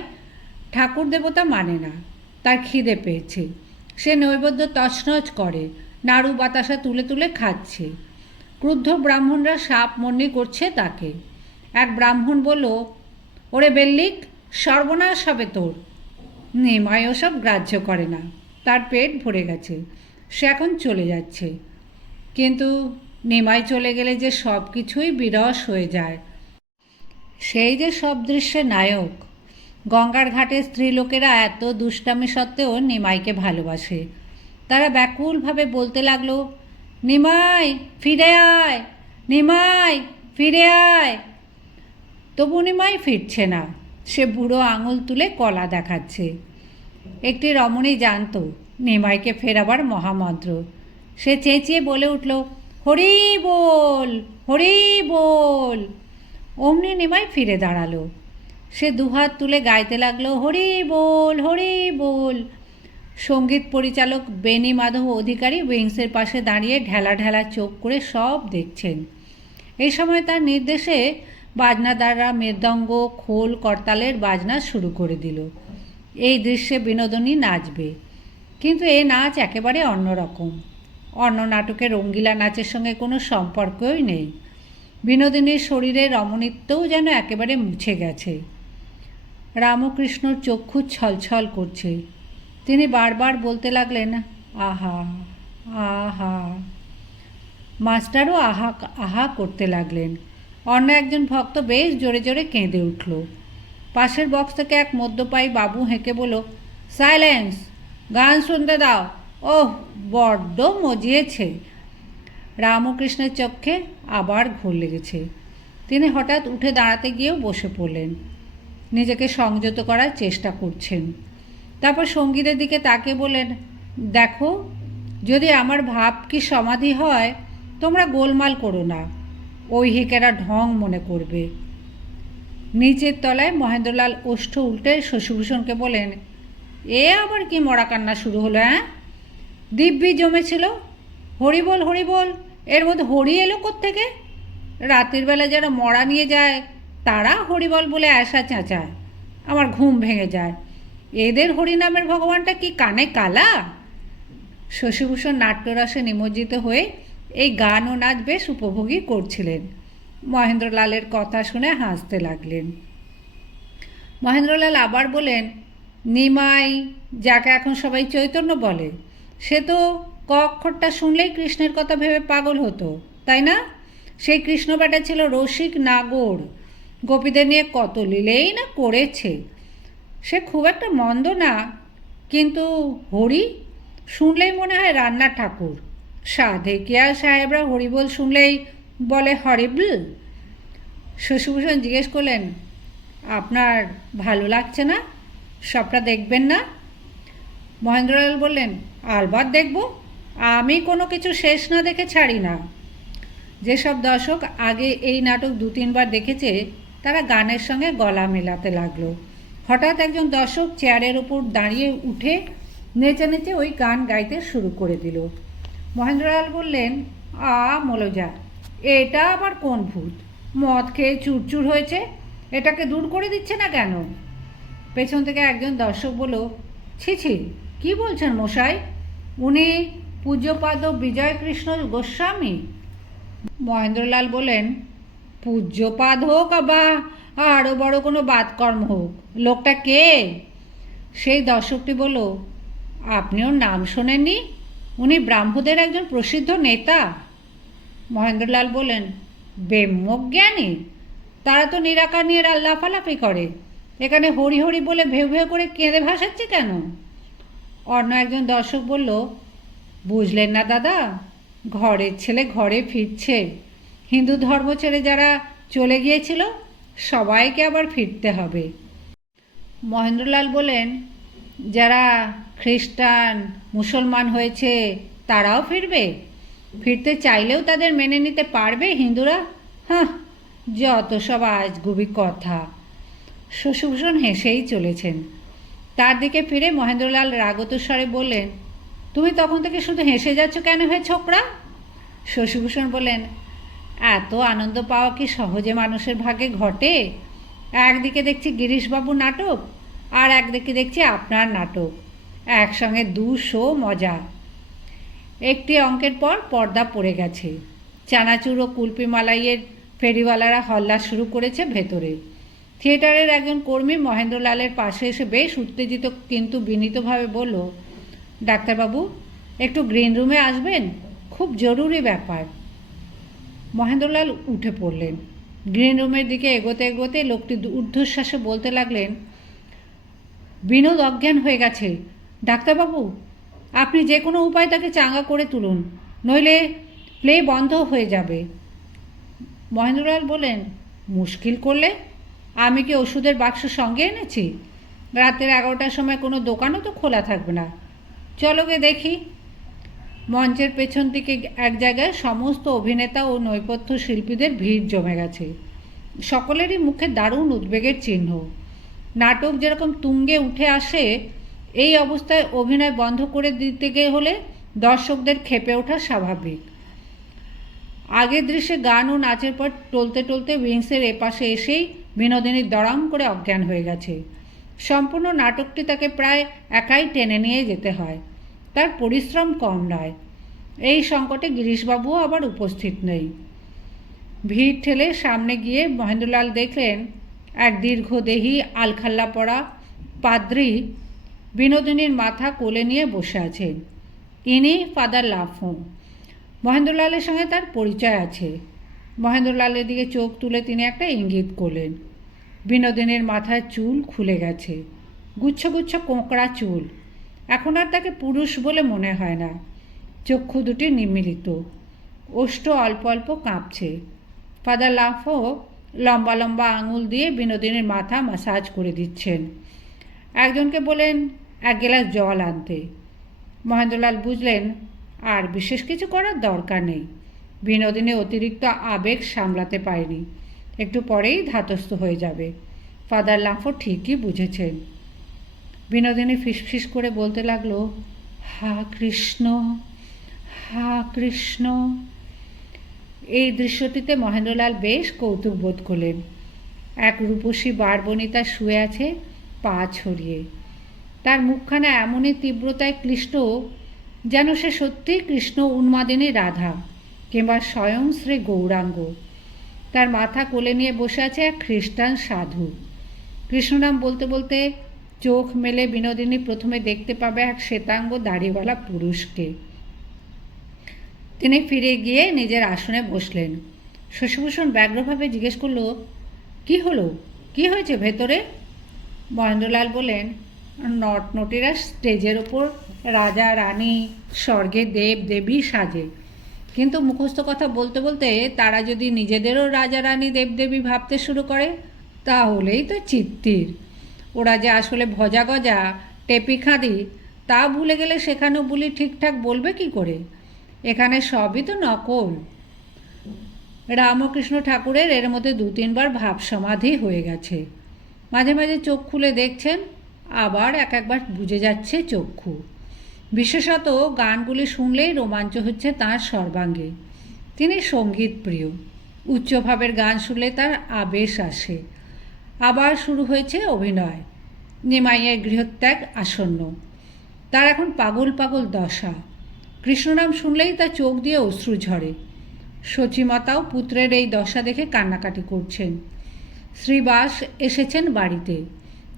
ঠাকুর দেবতা মানে না, তার খিদে পেয়েছে। সে নৈবেদ্য তছনছ করে নাড়ু বাতাসা তুলে তুলে খাচ্ছে। ক্রুদ্ধ ব্রাহ্মণরা সাপ মন্নি করছে তাকে। এক ব্রাহ্মণ বলল, ওরে বেল্লিক, সর্বনাশ হবে তোর। নিমাই ওসব গ্রাহ্য করে না, তার পেট ভরে গেছে, সে এখন চলে যাচ্ছে। কিন্তু নিমাই চলে গেলে যে সব কিছুই বিরস হয়ে যায়। সেই যে সব দৃশ্যে নায়ক। গঙ্গার ঘাটে স্ত্রীলোকেরা এত দুষ্টামি সত্ত্বেও নিমাইকে ভালোবাসে। তারা ব্যাকুলভাবে বলতে লাগলো, নিমাই ফিরে আয়, নিমাই ফিরে আয়। তবু নিমাই ফিরছে না, সে বুড়ো আঙুল তুলে কলা দেখাচ্ছে। একটি রমণী জানত নিমাইকে ফেরাবার মহামন্ত্র। সে চেঁচিয়ে বলে উঠল, হরি বল, হরি বল। অমনি নিমাই ফিরে দাঁড়ালো। সে দুহাত তুলে গাইতে লাগলো, হরি বল, হরি বল। সঙ্গীত পরিচালক বেনি মাধব অধিকারী উইংসের পাশে দাঁড়িয়ে ঢেলা ঢেলা চোখ করে সব দেখছেন। এই সময় তার নির্দেশে বাজনাদাররা মৃদঙ্গ, খোল, করতালের বাজনা শুরু করে দিল। এই দৃশ্যে বিনোদিনী নাচবে, কিন্তু এ নাচ একেবারে অন্যরকম। অন্য নাটকের রঙ্গিলা নাচের সঙ্গে কোনো সম্পর্কই নেই। বিনোদিনীর শরীরের রমণীত্বও যেন একেবারে মুছে গেছে। রামকৃষ্ণর চক্ষু ছলছল করছে। তিনি বারবার বলতে লাগলেন, আহা আহা। মাস্টারও আহা আহা করতে লাগলেন। অন্য একজন ভক্ত বেশ জোরে জোরে কেঁদে উঠল। পাশের বক্স থেকে এক মদ্যপায়ী বাবু হেঁকে বলল, সাইলেন্স, গান শুনতে দাও। ওহ, বড্ড মজিয়েছে। রামকৃষ্ণের চোখে আবার ঘোর লেগেছে। তিনি হঠাৎ উঠে দাঁড়াতে গিয়েও বসে পড়লেন, নিজেকে সংযত করার চেষ্টা করছেন। তারপর সঙ্গীদের দিকে তাকিয়ে বললেন, দেখো, যদি আমার ভাব কি সমাধি হয়, তোমরা গোলমাল করো না। ঐহিকেরা ঢং মনে করবে। নিচের তলায় মহেন্দ্রলাল ওষ্ঠ উল্টে শশীভূষণকে বলেন, এ আবার কি মরা কান্না শুরু হলো? দিব্যি জমেছিল, হরিবোল হরিবোল, এর মধ্যে হরি এলো কোত্থেকে? রাতের বেলা যারা মরা নিয়ে যায় তারা হরিবল বলে আশা চেঁচায়, আমার ঘুম ভেঙে যায়। এদের হরিনামের ভগবানটা কি কানে কালা? শশীভূষণ নাট্যরসে নিমজ্জিত হয়ে এই গান ও নাচ বেশ উপভোগী করছিলেন। মহেন্দ্রলালের কথা শুনে হাসতে লাগলেন। মহেন্দ্রলাল আবার বলেন, নিমাই, যাকে এখন সবাই চৈতন্য বলে, সে তো ক অক্ষরটা শুনলেই কৃষ্ণের কথা ভেবে পাগল হতো, তাই না? সেই কৃষ্ণ বেটা ছিল রসিক নাগর, গোপীদের নিয়ে কত লীলেই না করেছে। সে খুব একটা মন্দ না, কিন্তু হরি শুনলেই মনে হয় রান্নার ঠাকুর। সাধে কিয়া সাহেবরা হরিবোল শুনলেই বলে হরিবল। শশীভূষণ জিজ্ঞেস করলেন, আপনার ভালো লাগছে না? সবটা দেখবেন না? মহেন্দ্রলাল বললেন, আলবাত দেখব, আমি কোনো কিছু শেষ না দেখে ছাড়ি না। যেসব দর্শক আগে এই নাটক 2-3 বার দেখেছে তারা গানের সঙ্গে গলা মেলাতে লাগলো। হঠাৎ একজন দর্শক চেয়ারের ওপর দাঁড়িয়ে উঠে নেচে নেচে ওই গান গাইতে শুরু করে দিল। মহেন্দ্রলাল বললেন, মলজা, এটা আবার কোন ভূত? মদ খেয়ে চুরচুর হয়েছে, এটাকে দূর করে দিচ্ছে না কেন? পেছন থেকে একজন দর্শক বলল, ছি ছি, কী বলছেন মশাই? উনি পূজ্যপাদ বিজয়কৃষ্ণ গোস্বামী। মহেন্দ্রলাল বলেন, পূজ্যপাদ হোক বা আরও বড় কোনো বাদকর্ম হোক, লোকটা কে? সেই দর্শকটি বলল, আপনি ওর নাম শোনেননি? উনি ব্রাহ্মদের একজন প্রসিদ্ধ নেতা। মহেন্দ্রলাল বলেন, ব্রহ্মজ্ঞানী? তারা তো নিরাকার নিয়ে লাফালাফি করে, এখানে হরি হরি বলে ভেউ ভেউ করে কেঁদে ভাসাচ্ছে কেন? অন্য একজন দর্শক বলল, বুঝলেন না দাদা, ঘরের ছেলে ঘরে ফিরছে। হিন্দু ধর্ম ছেড়ে যারা চলে গিয়েছিল সবাইকে আবার ফিরতে হবে। মহেন্দ্রলাল বলেন, যারা খ্রিস্টান মুসলমান হয়েছে তারাও ফিরবে? ফিরতে চাইলেও তাদের মেনে নিতে পারবে হিন্দুরা? হ্যাঁ, যত সব আজগুবি কথা। শশীভূষণ হেসেই চলেছেন। তার দিকে ফিরে মহেন্দ্রলাল রাগত স্বরে বললেন, তুমি তখন থেকে শুধু হেসে যাচ্ছ কেন হে ছোকরা? শশীভূষণ বললেন, এত আনন্দ পাওয়া কি সহজে মানুষের ভাগ্যে ঘটে? একদিকে দেখছি গিরিশবাবু নাটক, আর একদিকে দেখছি আপনার নাটক, একসঙ্গে 2 শো মজা। একটি অঙ্কের পর পর্দা পড়ে গেছে। চানাচুর ও কুলপি মালাইয়ের ফেরিওয়ালারা হল্লা শুরু করেছে ভেতরে। থিয়েটারের একজন কর্মী মহেন্দ্রলালের পাশে এসে বেশ উত্তেজিত কিন্তু বিনীতভাবে বলল, ডাক্তারবাবু, একটু গ্রিন রুমে আসবেন, খুব জরুরি ব্যাপার। মহেন্দ্রলাল উঠে পড়লেন। গ্রিন রুমের দিকে এগোতে এগোতে লোকটি ঊর্ধ্বশ্বাসে বলতে লাগলেন, বিনোদ অজ্ঞান হয়ে গেছে। ডাক্তারবাবু, আপনি যে কোনো উপায় তাকে চাঙ্গা করে তুলুন, নইলে প্লে বন্ধ হয়ে যাবে। মহেন্দ্রলাল বলেন, মুশকিল করলে? আমি কি ওষুধের বাক্স সঙ্গে এনেছি? রাতের 11টার সময় কোনো দোকানও তো খোলা থাকবে না। চলো গে দেখি। মঞ্চের পেছন দিকে এক জায়গায় সমস্ত অভিনেতা ও নৈপথ্য শিল্পীদের ভিড় জমে গেছে। সকলেরই মুখে দারুণ উদ্বেগের চিহ্ন। নাটক যেরকম তুঙ্গে উঠে আসে, এই অবস্থায় অভিনয় বন্ধ করে দিতে গিয়ে হলে দর্শকদের ক্ষেপে ওঠা স্বাভাবিক। আগের দৃশ্যে গান ও নাচের পর টলতে টলতে উইংসের এপাশে এসেই বিনোদিনী দড়াম করে অজ্ঞান হয়ে গেছে। সম্পূর্ণ নাটকটি তাকে প্রায় একাই টেনে নিয়ে যেতে হয়, তার পরিশ্রম কম নয়। এই সংকটে গিরিশবাবুও আবার উপস্থিত নেই। ভিড় ঠেলে সামনে গিয়ে মহেন্দ্রলাল দেখলেন এক দীর্ঘদেহী আলখাল্লা পরা পাদ্রী বিনোদিনীর মাথা কোলে নিয়ে বসে আছেন। ইনি ফাদার লাফো। মহেন্দ্রলালের সঙ্গে তার পরিচয় আছে। মহেন্দ্রলালের দিকে চোখ তুলে তিনি একটা ইঙ্গিত করলেন। বিনোদিনীর মাথার চুল খুলে গেছে, গুচ্ছ গুচ্ছ কোঁকড়া চুল। এখন আর তাকে পুরুষ বলে মনে হয় না। চক্ষু দুটি নিমিলিত, ওষ্ঠ অল্প অল্প কাঁপছে। ফাদার লাফো লম্বা লম্বা আঙুল দিয়ে বিনোদিনীর মাথা ম্যাসাজ করে দিচ্ছেন। একজনকে বলেন 1 গ্লাস জল আনতে। মহেন্দ্রলাল বুঝলেন আর বিশেষ কিছু করার দরকার নেই। বিনোদিনী অতিরিক্ত আবেগ সামলাতে পারেনি, একটু পরেই ধাতস্থ হয়ে যাবে। ফাদার লাম্ফো ঠিকই বুঝেছেন। বিনোদিনী ফিসফিস করে বলতে লাগলো, হা কৃষ্ণ, হা কৃষ্ণ। এই দৃশ্যটিতে মহেন্দ্রলাল বেশ কৌতুক বোধ করলেন। এক রূপসী বারবনিতা শুয়ে আছে পা ছড়িয়ে, তার মুখখানা এমনই তীব্রতায় ক্লিষ্ট যেন সে সত্যিই কৃষ্ণ উন্মাদিনী রাধা কিংবা স্বয়ং শ্রী গৌরাঙ্গ। তার মাথা কোলে নিয়ে বসে আছে এক খ্রিস্টান সাধু। কৃষ্ণনাম বলতে বলতে চোখ মেলে বিনোদিনী প্রথমে দেখতে পাবে এক শ্বেতাঙ্গ দাড়িওয়ালা পুরুষকে। তিনি ফিরে গিয়ে নিজের আসনে বসলেন। শশীভূষণ ব্যগ্রভাবে জিজ্ঞেস করল, কি হলো, কি হয়েছে ভেতরে? মহেন্দ্রলাল বললেন, নটনটিরা স্টেজের ওপর রাজা রানী, স্বর্গে দেব দেবী সাজে, কিন্তু মুখস্থ কথা বলতে বলতে তারা যদি নিজেদেরও রাজা রানী দেবদেবী ভাবতে শুরু করে তাহলেই তো চিত্তির। ওরা যে আসলে ভজা গজা টেপি খাঁদি তা ভুলে গেলে সেখানেও বুলি ঠিকঠাক বলবে কি করে? এখানে সবই তো নকল। রামকৃষ্ণ ঠাকুরের এর মধ্যে 2-3 বার ভাব সমাধি হয়ে গেছে। মাঝে মাঝে চোখ খুলে দেখছেন, আবার একবার বুঝে যাচ্ছে চক্ষু। বিশেষত গানগুলি শুনলেই রোমাঞ্চ হচ্ছে তাঁর সর্বাঙ্গে। তিনি সঙ্গীত প্রিয়, উচ্চভাবের গান শুনলে তার আবেশ আসে। আবার শুরু হয়েছে অভিনয়। নিমাইয়ের গৃহত্যাগ আসন্ন, তার এখন পাগল পাগল দশা। কৃষ্ণনাম শুনলেই তার চোখ দিয়ে অশ্রু ঝরে। সচিমাতাও পুত্রের এই দশা দেখে কান্নাকাটি করছেন। শ্রীবাস এসেছেন বাড়িতে,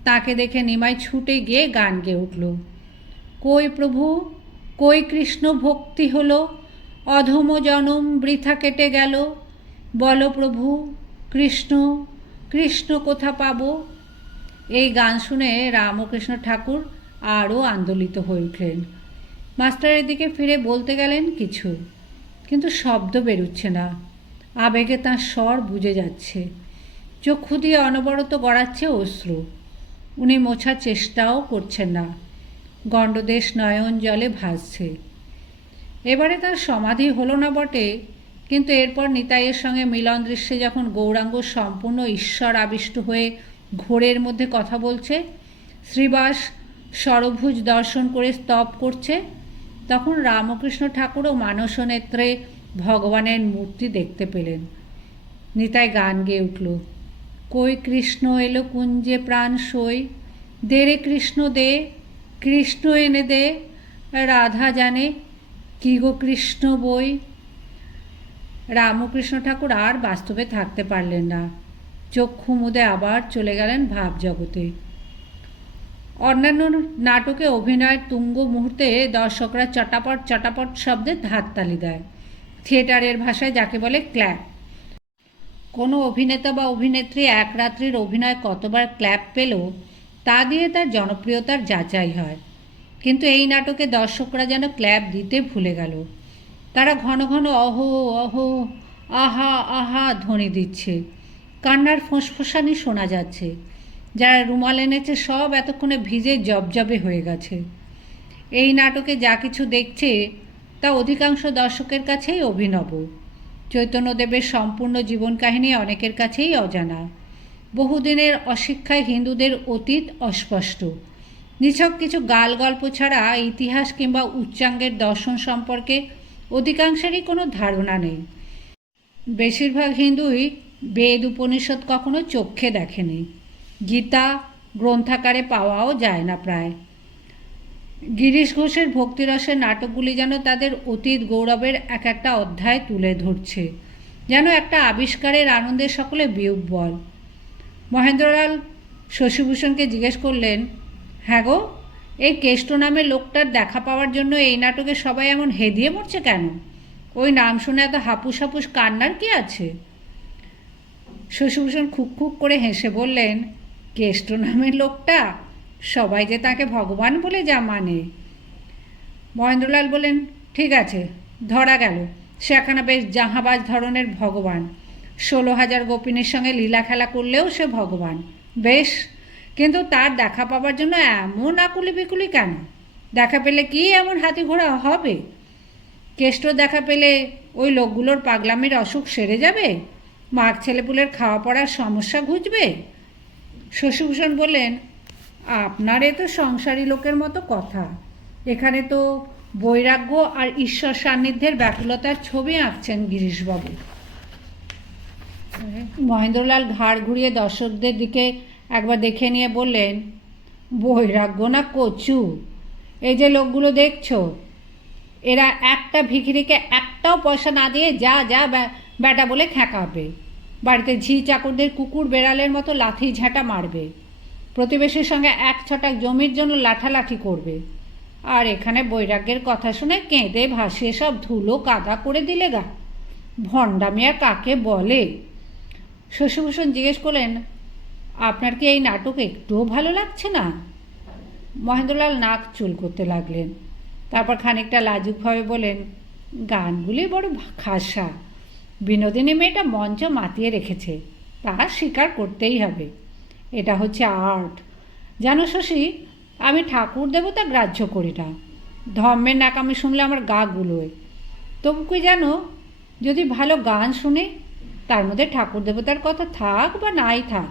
তাকে দেখে নিমাই ছুটে গিয়ে গান গেয়ে উঠল, কই প্রভু, কই কৃষ্ণ ভক্তি হলো, অধম জনম বৃথা কেটে গেল, বলো প্রভু কৃষ্ণ, কৃষ্ণ কোথা পাব? এই গান শুনে রামকৃষ্ণ ঠাকুর আরও আন্দোলিত হয়ে উঠলেন। মাস্টারের দিকে ফিরে বলতে গেলেন কিছু, কিন্তু শব্দ বেরুচ্ছে না। আবেগে তাঁর স্বর বুঝে যাচ্ছে, চক্ষু দিয়ে অনবরত গড়াচ্ছে অশ্রু। উনি মোছার চেষ্টাও করছেন না, গণ্ডদেশ নয়ন জলে ভাসছে। এবারে তার সমাধি হলো না বটে, কিন্তু এরপর নিতাইয়ের সঙ্গে মিলন দৃশ্যে যখন গৌরাঙ্গ সম্পূর্ণ ঈশ্বর আবিষ্ট হয়ে ঘোরের মধ্যে কথা বলছে, শ্রীবাস সরভুজ দর্শন করে স্তব করছে, তখন রামকৃষ্ণ ঠাকুরও মানস নেত্রে ভগবানের মূর্তি দেখতে পেলেন। নিতাই গান গেয়ে উঠল, কই কৃষ্ণ এলো কুঞ্জে প্রাণ সই, দে রে কৃষ্ণ দে, কৃষ্ণ এনে দে, রাধা জানে কি গো কৃষ্ণ বই। রামকৃষ্ণ ঠাকুর আর বাস্তবে থাকতে পারলেন না, চক্ষু মুদে আবার চলে গেলেন ভাবজগতে। অন্যান্য নাটকে অভিনয়ের তুঙ্গ মুহূর্তে দর্শকরা চটাপট চটাপট শব্দে হাততালি দেয়, থিয়েটারের ভাষায় যাকে বলে ক্ল্যাপ। কোনো অভিনেতা বা অভিনেত্রী এক রাত্রির অভিনয় কতবার ক্ল্যাপ পেল তা দিয়ে তার জনপ্রিয়তার যাচাই হয়। কিন্তু এই নাটকে দর্শকরা যেন ক্ল্যাপ দিতে ভুলে গেল। তারা ঘন ঘন অহো অহো, আহা আহা ধ্বনি দিচ্ছে, কান্নার ফোঁসফোঁসানি শোনা যাচ্ছে। যারা রুমাল এনেছে সব এতক্ষণে ভিজে জবজবে হয়ে গেছে। এই নাটকে যা কিছু দেখছে তা অধিকাংশ দর্শকের কাছেই অভিনব। চৈতন্যদেবের সম্পূর্ণ জীবন কাহিনী অনেকের কাছেই অজানা। বহুদিনের অশিক্ষায় হিন্দুদের অতীত অস্পষ্ট। নিছক কিছু গাল গল্প ছাড়া ইতিহাস কিংবা উচ্চাঙ্গের দর্শন সম্পর্কে অধিকাংশেরই কোনো ধারণা নেই। বেশিরভাগ হিন্দুই বেদ উপনিষদ কখনো চোখে দেখেনি, গীতা গ্রন্থাকারে পাওয়াও যায় না প্রায়। গিরিশ ঘোষের ভক্তিরসের নাটকগুলি যেন তাদের অতীত গৌরবের এক একটা অধ্যায় তুলে ধরছে, যেন একটা আবিষ্কারের আনন্দে সকলে বিহ্বল। মহেন্দ্রলাল শশীভূষণকে জিজ্ঞেস করলেন, হ্যাঁ গো, এই কেষ্ট নামের লোকটার দেখা পাওয়ার জন্য এই নাটকে সবাই এমন হেদিয়ে মরছে কেন? ওই নাম শুনে এত হাপুস হাপুস কান্নার কি আছে? শশীভূষণ খুক খুক করে হেসে বললেন, কেষ্ট নামের লোকটা, সবাই যে তাকে ভগবান বলে যা মানে। মহেন্দ্রলাল বললেন, ঠিক আছে, ধরা গেল সে একখানা বেশ জাহাবাজ ধরনের ভগবান। 16,000 গোপিনীর সঙ্গে লীলা খেলা করলেও সে ভগবান, বেশ, কিন্তু তার দেখা পাবার জন্য এমন আকুলি বিকুলি কেন? দেখা পেলে কি এমন হাতি ঘোড়া হবে? কেষ্ট দেখা পেলে ওই লোকগুলোর পাগলামির অসুখ সেরে যাবে, মার ছেলেপুলের খাওয়া পড়ার সমস্যা ঘুচবে। শশীভূষণ বললেন, আপনার এ তো সংসারী লোকের মতো কথা, এখানে তো বৈরাগ্য আর ঈশ্বর সান্নিধ্যের ব্যাকুলতার ছবি আঁকছেন গিরিশবাবু। মহেন্দ্রলাল ঘাড় ঘুরিয়ে দর্শকদের দিকে একবার দেখে নিয়ে বললেন, বৈরাগ্য না কচু, এই যে লোকগুলো দেখছো, এরা একটা ভিখিরিকে একটাও পয়সা না দিয়ে যা যা ব্যাটা বলে খ্যাঁকাবে, বাড়িতে ঝি চাকরদের কুকুর বেড়ালের মতো লাথি ঝাঁটা মারবে, প্রতিবেশীর সঙ্গে এক ছটাক জমির জন্য লাঠালাঠি করবে, আর এখানে বৈরাগ্যের কথা শুনে কেঁদে ভাসিয়ে সব ধুলো কাদা করে দিলে গা। ভণ্ডামি আর কাকে বলে? শশীভূষণ জিজ্ঞেস করলেন, আপনার কি এই নাটক একটুও ভালো লাগছে না? মহেন্দ্রলাল নাক চুল করতে লাগলেন। তারপর খানিকটা লাজুকভাবে বলেন, গানগুলি বড় খাসা, বিনোদিনী মেয়েটা মঞ্চ মাতিয়ে রেখেছে, তা স্বীকার করতেই হবে। এটা হচ্ছে আর্ট। জানো শশী, আমি ঠাকুর দেবতা গ্রাহ্য করি না, ধর্মের নাকামি শুনলে আমার গা গুলোয়। তবু কি জানো, যদি ভালো গান শুনে, তার মধ্যে ঠাকুর দেবতার কথা থাক বা নাই থাক,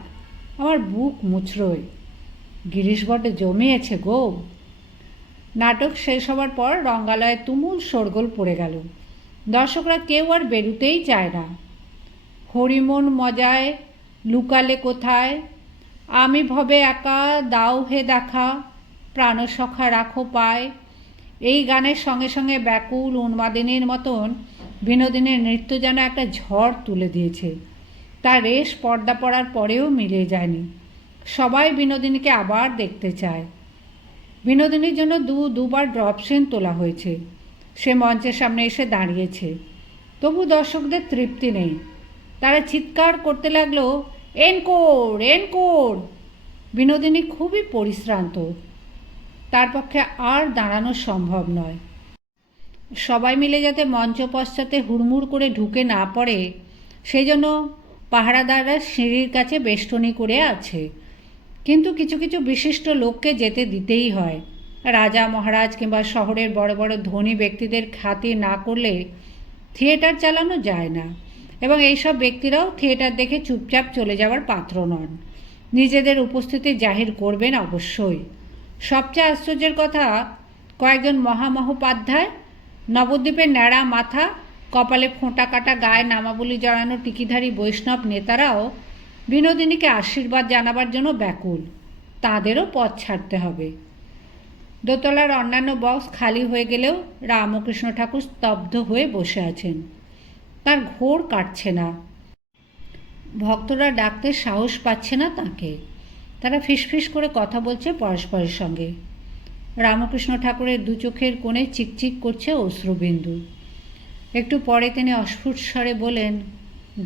আমার বুক মুচড়োয়। গিরিশ বড্ড জমিয়েছে গো। নাটক শেষ হবার পর রঙ্গালয়ে তুমুল শোরগোল পড়ে গেল। দর্শকরা কেউ আর বেরুতেই চায় না। হরিমন মজায় লুকালে কোথায়, আমি ভবে একা দাও হে দেখা, প্রাণসখা রাখো পায়, এই গানের সঙ্গে সঙ্গে ব্যাকুল উন্মাদিনীর মতন বিনোদিনীর নৃত্য যেন একটা ঝড় তুলে দিয়েছে। তার রেশ পর্দা পড়ার পরেও মিলে যায়নি। সবাই বিনোদিনীকে আবার দেখতে চায়। বিনোদিনীর জন্য দুবার ড্রপ সিন তোলা হয়েছে। সে মঞ্চের সামনে এসে দাঁড়িয়েছে, তবু দর্শকদের তৃপ্তি নেই। তারা চিৎকার করতে লাগলো, এনকোর এনকোর। বিনোদিনী খুবই পরিশ্রান্ত, তার পক্ষে আর দাঁড়ানো সম্ভব নয়। সবাই মিলে যাতে মঞ্চ পশ্চাতে হুড়মুড় করে ঢুকে না পড়ে, সেই জন্য পাহারাদাররা সিঁড়ির কাছে বেষ্টনী করে আছে। কিন্তু কিছু কিছু বিশিষ্ট লোককে যেতে দিতেই হয়। রাজা মহারাজ কিংবা শহরের বড় বড় ধনী ব্যক্তিদের খাতির না করলে থিয়েটার চালানো যায় না, এবং এইসব ব্যক্তিরাও থিয়েটার দেখে চুপচাপ চলে যাওয়ার পাত্র নন। নিজেদের উপস্থিতি জাহির করবেন অবশ্যই। সবচেয়ে আশ্চর্যের কথা, কয়েকজন মহামহোপাধ্যায়, নবদ্বীপের ন্যাড়া মাথা, কপালে ফোঁটা কাটা গায়ে নামাবলী জড়ানো টিকিধারী বৈষ্ণব নেতারাও বিনোদিনীকে আশীর্বাদ জানাবার জন্য ব্যাকুল। তাঁদেরও পথ ছাড়তে হবে। দোতলার অন্যান্য বক্স খালি হয়ে গেলেও রামকৃষ্ণ ঠাকুর স্তব্ধ হয়ে বসে আছেন। তার ঘোর কাটছে না। ভক্তরা ডাকতে সাহস পাচ্ছে না তাকে। তারা ফিসফিস করে কথা বলছে পরস্পরের সঙ্গে। রামকৃষ্ণ ঠাকুরের দু চোখের কোণে চিকচিক করছে অশ্রুবিন্দু। একটু পরে তিনি অস্ফুট স্বরে বলেন,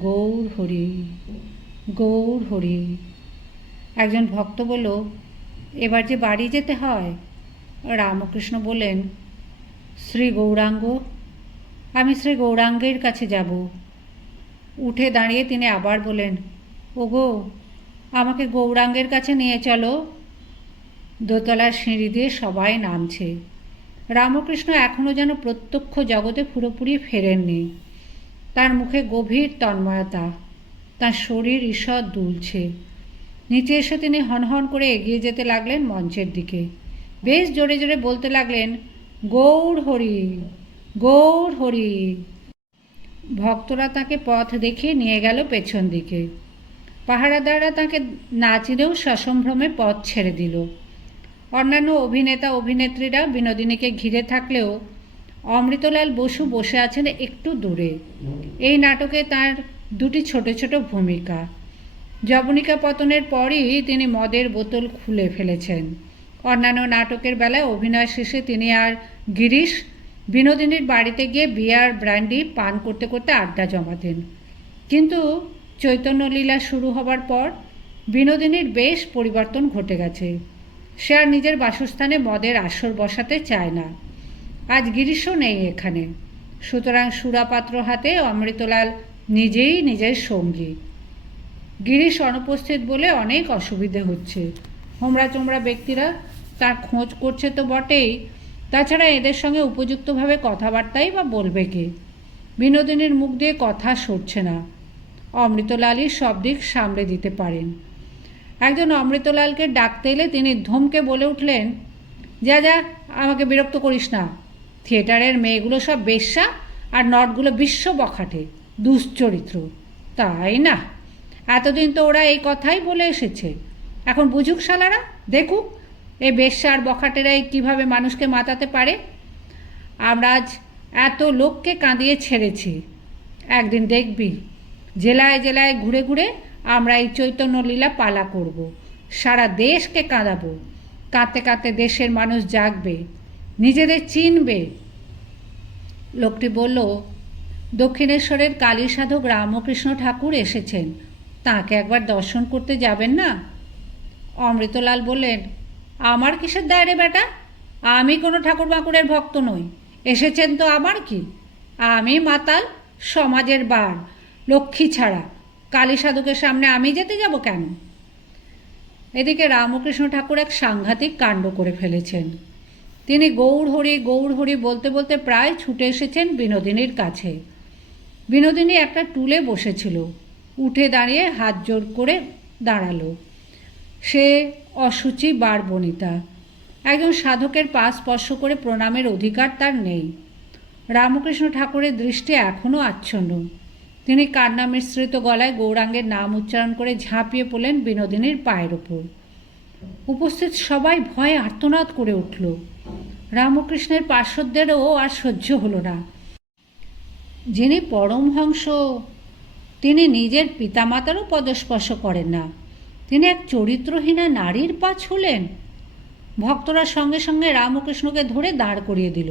গৌর হরি, গৌর হরি। একজন ভক্ত বলল, এবার যে বাড়ি যেতে হয়। রামকৃষ্ণ বললেন, শ্রী গৌরাঙ্গ, আমি শ্রী গৌরাঙ্গের কাছে যাব। উঠে দাঁড়িয়ে তিনি আবার বলেন, ওগো, আমাকে গৌরাঙ্গের কাছে নিয়ে চলো। দোতলার সিঁড়ি দিয়ে সবাই নামছে। রামকৃষ্ণ এখনও যেন প্রত্যক্ষ জগতে পুরোপুরি ফেরেননি। তার মুখে গভীর তন্ময়তা, তার শরীর ঈষৎ দুলছে। নিচে এসে তিনি হনহন করে এগিয়ে যেতে লাগলেন মঞ্চের দিকে। বেশ জোরে জোরে বলতে লাগলেন, গৌর হরি, গৌর হরি। ভক্তরা তাকে পথ দেখিয়ে নিয়ে গেল পেছন দিকে। পাহারাদাররা তাকে না চিনেও সসম্ভ্রমে পথ ছেড়ে দিল। অন্যান্য অভিনেতা অভিনেত্রীরা বিনোদিনীকে ঘিরে থাকলেও অমৃতলাল বসু বসে আছেন একটু দূরে। এই নাটকে তার দুটি ছোট ছোট ভূমিকা। যবনিকা পতনের পরই তিনি মদের বোতল খুলে ফেলেছেন। অন্যান্য নাটকের বেলায় অভিনয় শেষে তিনি আর গিরিশ বিনোদিনীর বাড়িতে গিয়ে বিয়ার ব্র্যান্ডি পান করতে করতে আড্ডা জমাতেন। কিন্তু চৈতন্যলীলা শুরু হবার পর বিনোদিনীর বেশ পরিবর্তন ঘটে গেছে। সে আর নিজের বাসস্থানে মদের আসর বসাতে চায় না। আজ গিরিশও নেই এখানে, সুতরাং সুরাপাত্র হাতে অমৃতলাল নিজেই নিজের সঙ্গী। গিরিশ অনুপস্থিত বলে অনেক অসুবিধে হচ্ছে। হোমরা চোমরা ব্যক্তিরা তার খোঁজ করছে তো বটেই, তাছাড়া এদের সঙ্গে উপযুক্তভাবে কথাবার্তাই বা বলবে কে? বিনোদিনীর মুখ দিয়ে কথা সরছে না। অমৃতলালই সব দিক সামলে দিতে পারেন। একজন অমৃতলালকে ডাকতে এলে তিনি ধমকে বলে উঠলেন, যা যা, আমাকে বিরক্ত করিস না। থিয়েটারের মেয়েগুলো সব বেশ্যা আর নটগুলো বিশ্ব বখাটে, দুশ্চরিত্র। তাই না? এতদিন তো ওরা এই কথাই বলে এসেছে। এখন বুঝুক শালারা, দেখুক এই বেশ্যা আর বখাটেরাই কীভাবে মানুষকে মাতাতে পারে। আমরা আজ এত লোককে কাঁদিয়ে ছেড়েছি, একদিন দেখবি জেলায় জেলায় ঘুরে ঘুরে আমরা এই চৈতন্য লীলা পালা করব, সারা দেশকে কাঁদাবো। কাঁদতে কাঁদতে দেশের মানুষ জাগবে, নিজেদের চিনবে। লোকটি বলল, দক্ষিণেশ্বরের কালী সাধক রামকৃষ্ণ ঠাকুর এসেছেন, তাঁকে একবার দর্শন করতে যাবেন না? অমৃতলাল বললেন, আমার কিসের দায় রে বেটা? আমি কোনো ঠাকুর বাঁকুড়ের ভক্ত নই। এসেছেন তো আমার কি? আমি মাতাল, সমাজের বার, লক্ষ্মী ছাড়া। কালী সাধকের সামনে আমি যেতে যাব কেন? এদিকে রামকৃষ্ণ ঠাকুর এক সাংঘাতিক কাণ্ড করে ফেলেছেন। তিনি গৌর হরি বলতে বলতে প্রায় ছুটে এসেছেন বিনোদিনীর কাছে। বিনোদিনী একটা টুলে বসেছিল, উঠে দাঁড়িয়ে হাত জোর করে দাঁড়ালো। সে অসুচি বার বনিতা, একজন সাধকের পা স্পর্শ করে প্রণামের অধিকার তার নেই। রামকৃষ্ণ ঠাকুরের দৃষ্টি এখনও আচ্ছন্ন। তিনি কান্না মিশ্রিত গলায় গৌরাঙ্গের নাম উচ্চারণ করে ঝাঁপিয়ে পড়লেন বিনোদিনীর পায়ের ওপর। উপস্থিত সবাই ভয়ে আর্তনাদ করে উঠল। রামকৃষ্ণের পার্শ্বদেরও আর সহ্য হলো না। যিনি পরমহংস, তিনি নিজের পিতামাতারও পদস্পর্শ করেন না, তিনি এক চরিত্রহীনা নারীর পা ছুঁলেন। ভক্তরা সঙ্গে সঙ্গে রামকৃষ্ণকে ধরে দাঁড় করিয়ে দিল।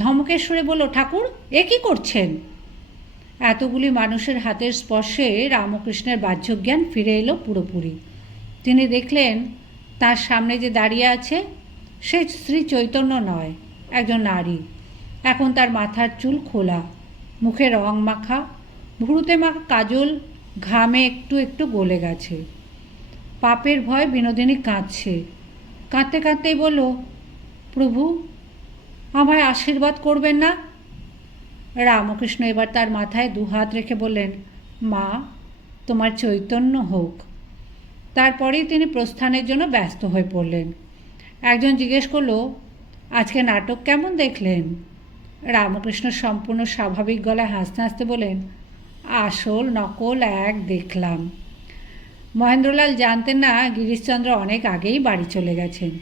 ধমকের সুরে বলল, ঠাকুর এ কী করছেন? এতগুলি মানুষের হাতের স্পর্শে রামকৃষ্ণের বাহ্যজ্ঞান ফিরে এলো পুরোপুরি। তিনি দেখলেন তার সামনে যে দাঁড়িয়ে আছে সে শ্রী চৈতন্য নয়, একজন নারী। এখন তার মাথার চুল খোলা, মুখে রং মাখা, ভুরুতে মাখা কাজল ঘামে একটু একটু গলে গেছে। পাপের ভয় বিনোদিনী কাঁদছে। কাঁদতে কাঁদতেই বলল, প্রভু আমায় আশীর্বাদ করবেন না? রামকৃষ্ণ এবার তার মাথায় দুহাত রেখে বললেন, মা তোমার চৈতন্য হোক। তারপরেই তিনি প্রস্থানের জন্য ব্যস্ত হয়ে পড়লেন। একজন জিজ্ঞেস করলো, আজকে নাটক কেমন দেখলেন? রামকৃষ্ণ সম্পূর্ণ স্বাভাবিক গলায় হাসতে হাসতে বলেন, আসল নকল এক দেখলাম। মহেন্দ্রলাল জানতেন না গিরিশচন্দ্র অনেক আগেই বাড়ি চলে গেছেন।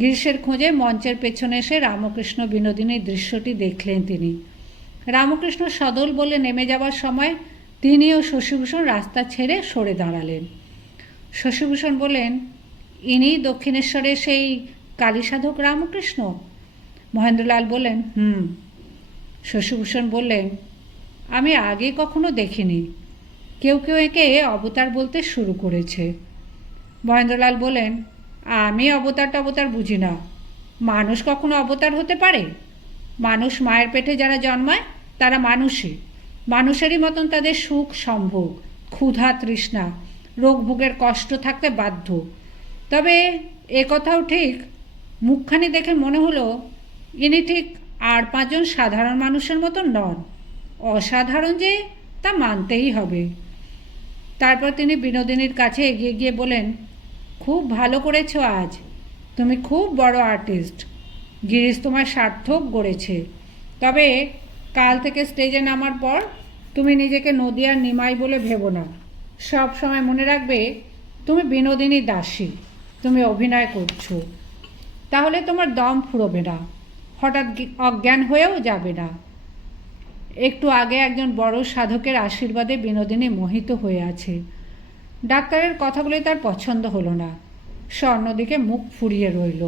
গিরিশের খোঁজে মঞ্চের পেছনে এসে রামকৃষ্ণ বিনোদিনীর দৃশ্যটি দেখলেন তিনি। রামকৃষ্ণ সদল বলে নেমে যাবার সময় তিনি ও শশীভূষণ রাস্তা ছেড়ে সরে দাঁড়ালেন। শশীভূষণ বললেন, ইনি দক্ষিণেশ্বরের সেই কালী সাধক রামকৃষ্ণ? মহেন্দ্রলাল বললেন, শশীভূষণ বললেন, আমি আগে কখনো দেখিনি, কেউ কেউ একে অবতার বলতে শুরু করেছে। মহেন্দ্রলাল বললেন, আমি অবতার বুঝি না। মানুষ কখনো অবতার হতে পারে? মানুষ মায়ের পেটে যারা জন্মায় তারা মানুষই, মানুষেরই মতন তাদের সুখ সম্ভোগ, ক্ষুধা তৃষ্ণা, রোগ ভোগের কষ্ট থাকতে বাধ্য। তবে এ কথাও ঠিক, মুখখানি দেখে মনে হলো ইনি ঠিক আর পাঁচজন সাধারণ মানুষের মতন নন, অসাধারণ যে তা মানতেই হবে। তারপর তিনি বিনোদিনীর কাছে এগিয়ে গিয়ে বলেন, খুব ভালো করেছ আজ, তুমি খুব বড় আর্টিস্ট। গিরিশ তোমার সার্থক গড়েছে। তবে কাল থেকে স্টেজে নামার পর তুমি নিজেকে নদিয়ার নিমাই বলে ভেবো না। সব সময় মনে রাখবে তুমি বিনোদিনী দাসী, তুমি অভিনয় করছো। তাহলে তোমার দম ফুরোবে না, হঠাৎ অজ্ঞান হয়েও যাবে না। একটু আগে একজন বড় সাধকের আশীর্বাদে বিনোদিনী মোহিত হয়ে আছে। ডাক্তারের কথাগুলি তার পছন্দ হলো না, সে অন্যদিকে মুখ ফুরিয়ে রইল।